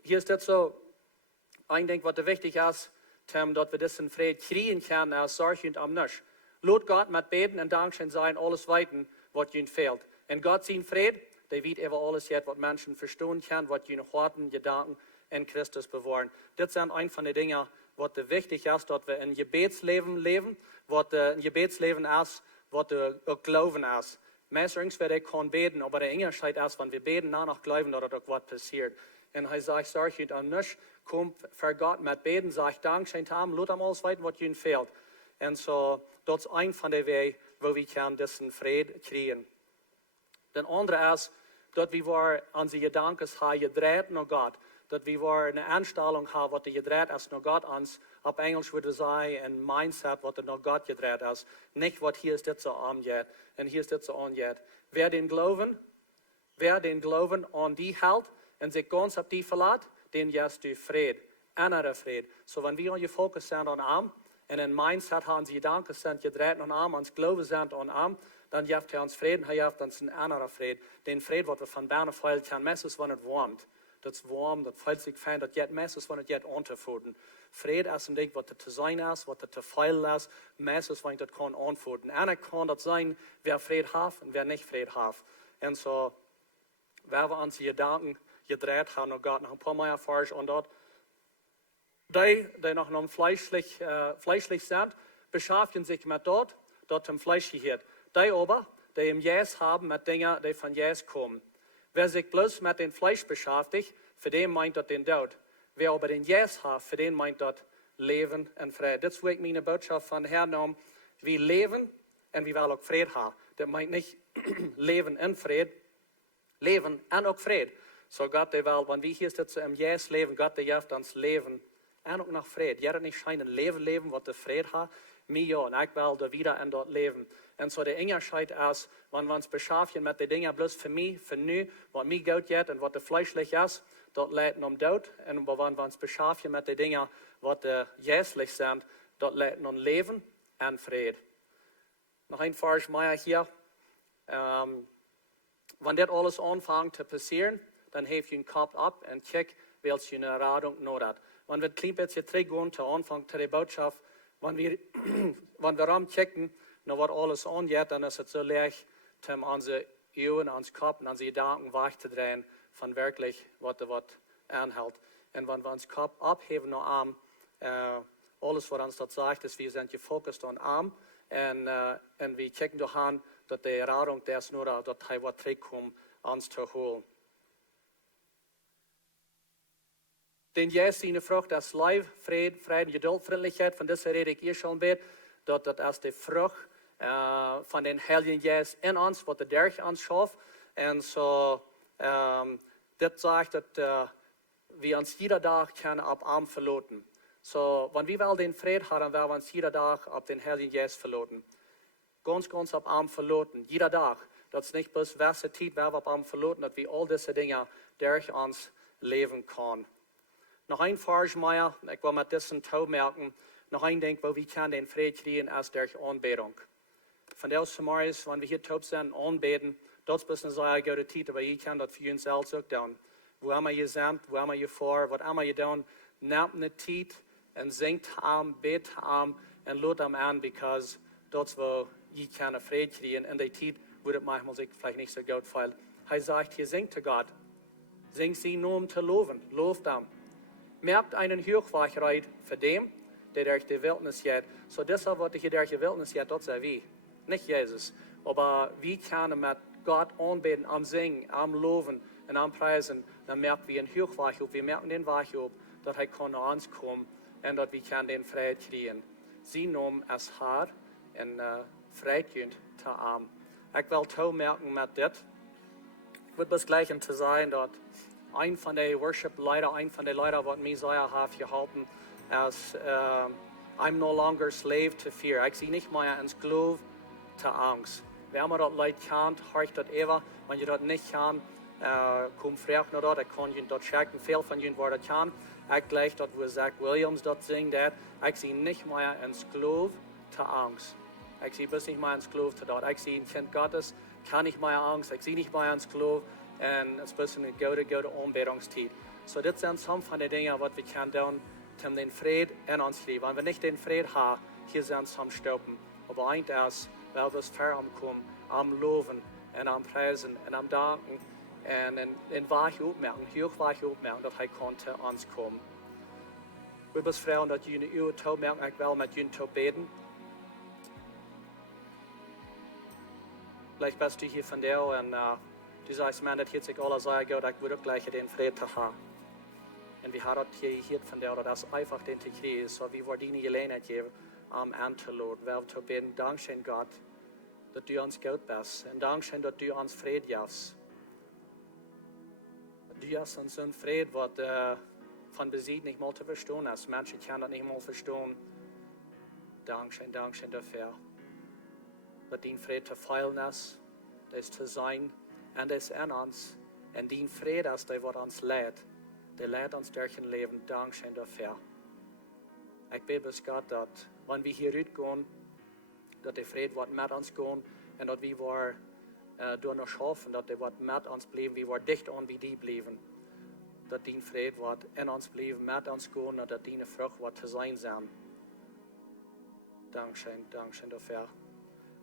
Hier ist das so, ein Ding, was wichtig ist, dat we diesen Fräd kriegen können, als sorgend am Nisch. Lot Gott mit beten und Dankeschön sein, alles weiten, was ihnen fehlt. Und Gott sein Fräd, der weet über alles jetzt, was Menschen verstehen können, was ihnen Horten, Gedanken in Christus bewahren. Das sind ein von den Dingen, was wichtig ist, dass wir ein Gebetsleben leben, was ein Gebetsleben ist, was auch Glauben ist. Meistens werde ich kann beten, aber der Unterschied ist, wenn wir beten, danach glauben, dass auch was passiert. Und er sagt, sag ich an nicht, kommt für Gott mit beten, sag ich Dankeschön haben, lot am alles weiten, was ihnen fehlt. Und so, das ist ein von den Wegen, wo wir diesen Frieden kriegen. Den andere ist, dass wir unsere Gedanken haben, gedreht nach Gott. Dass wir eine Einstellung haben, was gedreht ist nach Gott uns. Auf Englisch würde sagen, ein Mindset, was nach Gott gedreht ist. Nicht, was hier ist das so angeht und hier ist das so angeht. Wer den Glauben an die hält und sich ganz auf die verlässt, den hast du Fried, innere Fried. So, wenn wir gefokust sind an Arm und ein Mindset haben, die Gedanken sind gedreht an Arm, uns Glauben sind an Arm, dann gibt er uns Frieden, er gibt uns einen inneren Fried. Den Fried, was wir von Berne feilen können, meistens, wenn es warmt. Dat is warm, dat voelt zich fijn, dat je het meestens van het je aanvoelen. Vrede is een ding wat er te zijn is, wat er te veel is, meestens wanneer dat kan aanvoelen. En het kan dat zijn, wer vrede heeft en wer niet vrede heeft. En zo, waar we onze gedanken gedreht hebben naar God, nog een paar meer ervaring aan dat. Die nog een fleischlich zijn, beschäftigen zich met dat hem Fleisch gehört. Die aber, die im Jes haben mit Dingen, die von Jes kommen. Wer sich bloß mit dem Fleisch beschäftigt, für den meint das den Tod. Wer aber den Jes hat, für den meint das Leben und Frieden. Das ist meine Botschaft von Herrn um, wie leben und wie wir auch Frieden haben. Das meint nicht Leben und Frieden, Leben und auch Frieden. So Gott, der will, wenn wir hier sitzen im Jes leben, Gott, der hilft uns Leben und auch nach Frieden. Jeder nicht scheint ein Leben, was der Frieden hat. Mir ja, und ich will da wieder in dort leben. Und so der Unterschied ist, wenn wir uns beschäftigen mit den Dingen bloß für mich, für nu, was mir gut geht und was fleischlich ist, dort leiten Tod. Und wenn wir uns beschäftigen mit den Dingen, was jässlich sind, dort leiten Leben und Frieden. Noch ein Vers mehr hier. Wenn das alles anfängt zu passieren, dann hebt ihr den Kopf ab und guckt, welche eine Radung not hat. Wenn wir ein klein bisschen zurückgehen zu Anfang zu der Botschaft, wenn wir rumchecken, nach was alles angeht, dann ist es so leicht, um unsere Augen, unseren Kopf und unsere Gedanken wegzudrehen von wirklich, was anhält. Und wenn wir uns Kopf abheben nach Arm, alles, was uns das sagt, ist, wir sind gefokust an Arm und wir checken doch an, dass die Erfahrung das nur, dass er was zurückkommt, uns zu holen. Den Jesus seine Frucht ist Liebe, Frieden, Geduld, Freundlichkeit, von dieser rede ich schon mit, dass das ist die Frucht von den Heiligen Jesus in uns, was der durch uns schafft. Und so, das sagt, dass wir uns jeder Tag können ab Arm verloten. So, wenn wir den Frieden haben, werden wir uns jeder Tag ab den Heiligen Jesus verloten. Ganz ab Arm verloten, jeder Tag. Das ist nicht bloß welche Zeit, wer wir ab Arm verloten, dass wir all diese Dinge durch uns leben können. Noch ein Vers mehr, ich will mit diesem Tau merken, noch ein Ding, wo wir können den Frieden kriegen, ist durch Anbetung. Von der aus Samaris, wenn wir hier taub sind, anbeten, das ist eine sehr gute Zeit, aber ihr könnt das für uns selbst auch tun. Wo immer ihr seid, wo immer ihr vor, was immer ihr tun, nehmt eine Zeit und singt am, betet am und lasst am an, because das, wo ihr können Frieden kriegen, in der Zeit, wo das manchmal sich vielleicht nicht so gut fühlt. Er sagt, hier singt zu Gott, singt sie nur um zu loben, lobt am. Merkt einen Hochwachkeit für den, der durch die Wildnis geht. So deshalb, was hier durch die Wildnis geht, das ist wie. Nicht Jesus. Aber wie können mit Gott anbeten, am Singen, am Loben und am Preisen, dann merken wir einen Hochwachheit, wir merken den Wachheit, dass er kann nach uns kommen und dass wir den Frieden kriegen. Sie nehmen es hart und Frieden zu haben. Ich will auch merken mit das. Ich würde bis gleich zu sein, dass ein von den Worship-Leiter, ein von den Leitern, was mir sehr hat gehalten, ist, I'm no longer slave to fear. Ich sehe nicht mehr ins Glauben zu Angst. Wenn man das Leid kennt, horcht das immer. Wenn ihr das nicht kann, kommt frech nach dort, ich kann Ihnen das checken. Viel von Ihnen, was das kann. Ich gleich dort, wo Zach Williams das singt, ich sehe nicht mehr ins Glauben zu Angst. Ich sehe bis nicht mehr ins Glauben zu dort. Ich sehe ein Kind Gottes, kann nicht mehr Angst. Ich sehe nicht mehr ins Glauben. Und es ist eine gute Anbetungszeit. So, das sind some von den Dingen, was wir können tun, zum den Fräd in uns Leben. Wenn wir nicht den Fräd haben, hier sind wir am Stoppen. Aber eigentlich erst, weil wir es fair kommen, am Loben und am Preisen und am Danken und in Wahrheit aufmerken, hochwahrheit aufmerken, dass er konnte uns kommen. Wir bist Frauen, dass ihr eine Tau merken, ich will mit ihnen zu beten. Vielleicht bist du hier von der und du sagst, man, das hat sich alles sagen, ich würde gleich den Frieden haben. Und wir haben hier von der, dass einfach den Tekri ist, so wie wir die Gelegenheit geben, am Antelot, weil wir zu beten, Dankeschön Gott, dass du uns gut bist. Und Dankeschön, dass du uns Frieden gibst. Du hast uns so ein Frieden, was von Besieg nicht mal zu verstehen ist. Manche können das nicht mal verstehen. Dankeschön dafür. Dass dein Frieden zu feilen ist, das zu sein, und das in uns. Und dein Frieden ist, der uns lädt. Der lädt uns durch ein Leben. Dankeschön dafür. Ich bete bis Gott, dass, wenn wir hier rausgehen, dass der Frieden wird mit uns gehen und dass wir durch noch schaffen, dass der wird mit uns bleiben, wie wir dicht an wie die bleiben. Dass dein Frieden wird in uns bleiben, mit uns gehen und dass deine Frucht wird zu sein sein. Dankeschön dafür.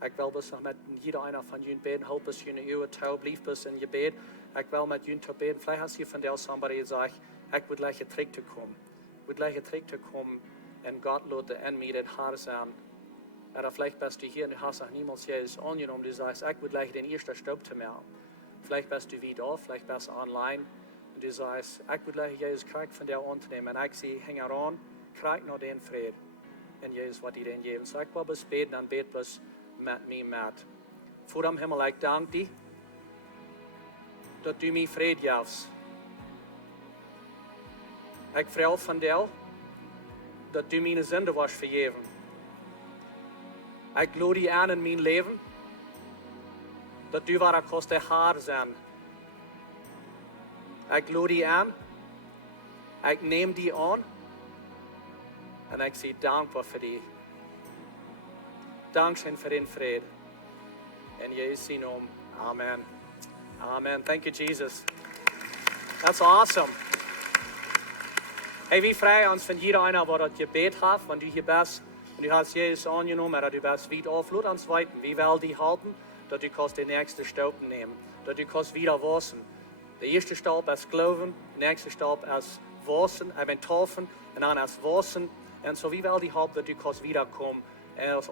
Ich will bis noch mit jeder einer von Ihnen beten, help bis Ihnen Uhr taub, blieb bis in Ihr Bett. Ich will mit Ihnen beten. Vielleicht hast du von der somebody gesagt, ich will gleich ein Trick zu kommen. Ich will gleich ein Trick zu kommen und Gott lässt in mir das Haar sein. Oder vielleicht bist du hier und du hast noch niemals Jesus angenommen, du sagst, ich will gleich den ersten Stopp zu machen. Vielleicht bist du wieder auf, vielleicht bist du online und du sagst, ich will gleich Jesus kriegen von der annehmen. Und ich sehe, häng heran, krieg noch den Frieden. Und Jesus wird dir den geben. So ich will bis beten, dann bete bis mit mir mit. Vor dem Himmel, ich danke dir, dass du mir Frieden gibst. Ich freue mich von dir, dass du meine Sünde was vergeben. Ich glaube dir an in mein Leben, dass du war kostet Haar sein. Ich glaube dir an, ich nehme die an und ich sei dankbar für dich. Dankeschön für den Frieden. In Jesu Namen. Amen. Amen. Thank you, Jesus. That's awesome. Hey, wir freuen uns, wenn jeder einer, der das Gebet hat, wenn du hier bist, und du hast Jesus angenommen, oder du bist wieder auf, lass uns weiten. Wir wollen dich halten, dass du kannst den nächsten Staub nehmen, dass du kannst wieder wachsen. Der erste Staub ist Glauben, der nächste Staub ist Wachsen, Taufen, und dann ist Wachsen. Und so wir wollen dich halten, dass du kannst wiederkommen,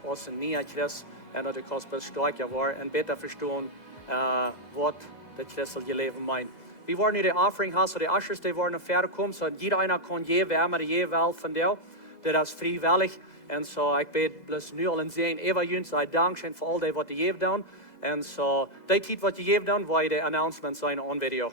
aus dem Nähe Christ, und dass du kannst bis stärker werden und besser verstehen, was der christliche Leben meint. Wir wollen die Offering haben, so die Ushers, die wollen fertig kommen, so jeder einer kann je wärmer, je will von dir, das ist freiwillig. Und so, ich bete bloß nu allen sehen, Eva Jüns, sei Dankeschön für all das, was ihr gebt haben. Und so, die Zeit, was ihr gebt haben, war die Announcement sein on Video.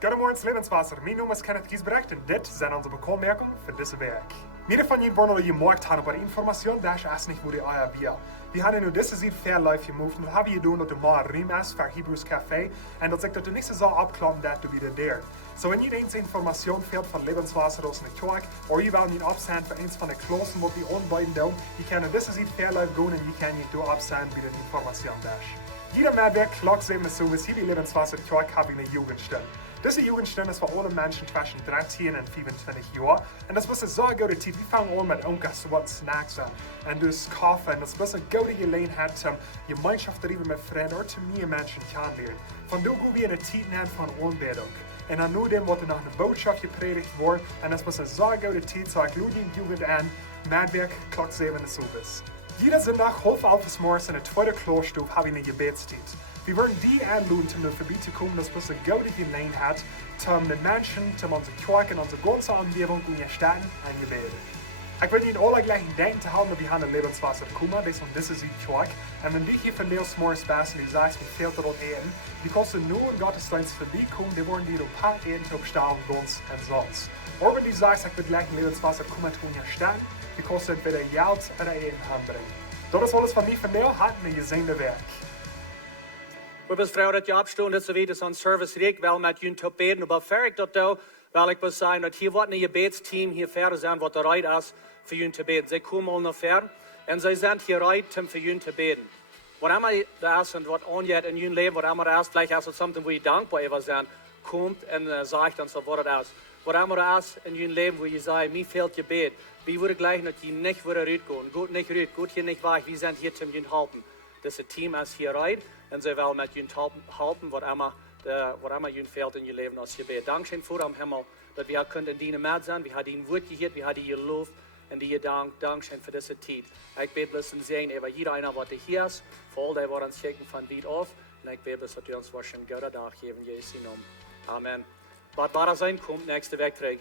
Guten Morgen, Lebenswasser. Mein Name ist Kenneth Giesbrecht und das sind unsere Bemerkungen für diese Werk. Viele von Ihnen wollen gemerkt haben, aber Informationen, das ist nicht, wo die Eier wir. Wir haben nur diese Zeit fair live gemacht und haben gedacht, dass du mal ein Riem ist für Hebrews Café und dass ich das nicht so abklappen, dass du wieder der. So, wenn ihr diese Information fehlt von Lebenswasser aus der Kirche, oder ihr wollt ihn absenden für eins von den Klassen, was wir anbieten, ihr könnt diese Zeit fair live gehen und ihr könnt ihn absenden, wie die Information ist. Jeder Mehrwerk klagt sich so, wie hier die Lebenswasser Kirche haben eine Jugendstunde. Diese Jugendstunde ist für alle Menschen zwischen 13 und 25 Jahren. Und das ist eine sehr gute Zeit. Wir fangen an mit Onkas, was Snacks an. Und das Kaffee. Und das ist eine gute Gelegenheit, um Gemeinschaft zu mit Freunden oder zu mehr Menschen kennenzulernen. Von da gehen wir eine Zeit nehmen von Anbetung. Und dann nur dem, was nach einer Botschaft gepredigt wird. Und das ist eine sehr gute Zeit, so ich lade die Jugend an. Mehrwerk, klockt 7 Uhr abends. Jeden Sonntag, halb 11 morgens in der zweiten Klosterstube, habe ich eine Gebetszeit. Wir wollen die einladen, um vorbeizukommen, dass wir eine gute Gelegenheit haben, den Menschen, um unsere Kirche und unsere ganze Umgebung unterstützen und gebeten. Ich will Ihnen alle gleich denken zu haben, dass wir haben Lebenswasser kommen, das ist die Kirche. Und wenn du hier von dir morgens bist und du sagst, wie fehlt dort eten, du kannst nur in Gottesdienst vorbeikommen, die wollen dir ein paar Eten aufstellen, ganz und sonst. Oder wenn du sagst, ich will gleich Lebenswasser kommen, zu unterstützen, du kannst entweder Geld oder Eten anbringen. Das ist alles von mir von dir, hat ein gesegnete Werk. Wir bist Frau, dass ihr abstehen, dass wir das an Service recht, weil mit ihnen zu beten. Aber fertig dort da, weil ich muss sagen, dass hier wird ein Gebetsteam hier fertig sein, was bereit ist, für ihn zu beten. Sie kommen all noch fern und sie sind hier bereit, für ihn zu beten. Was immer das ist und was angeht in ihrem Leben, was immer das ist, vielleicht ist es etwas, wo ihr dankbar über sind, kommt und sagt uns, was das ist. Wat immer ist in je Leben, wo je sagt, mir fehlt Gebet. Wir würden gleich noch die nicht wieder rausgehen. Gut nicht raus, gut hier nicht weg. Wir sind hier zum Jün helfen. Das Team ist hier rein und sie wollen mit Jün helfen, was immer Jün fehlt in je Leben als Gebet. Dankeschön vor dem Himmel, dass wir können in deine Mäd sein. Wir haben dein Wort gehört, wir haben dir gelobt und dir gedankt. Dankeschön für diese Zeit. Ich bete bloß sehen, über jeder einer, was hier ist, für all die, was uns schicken von weit auf. Und ich bete bloß, dass wir uns waschen, Gott Tag geben, Jesu Namen. Amen. Wat waar zijn komt, nächste Wegtrek.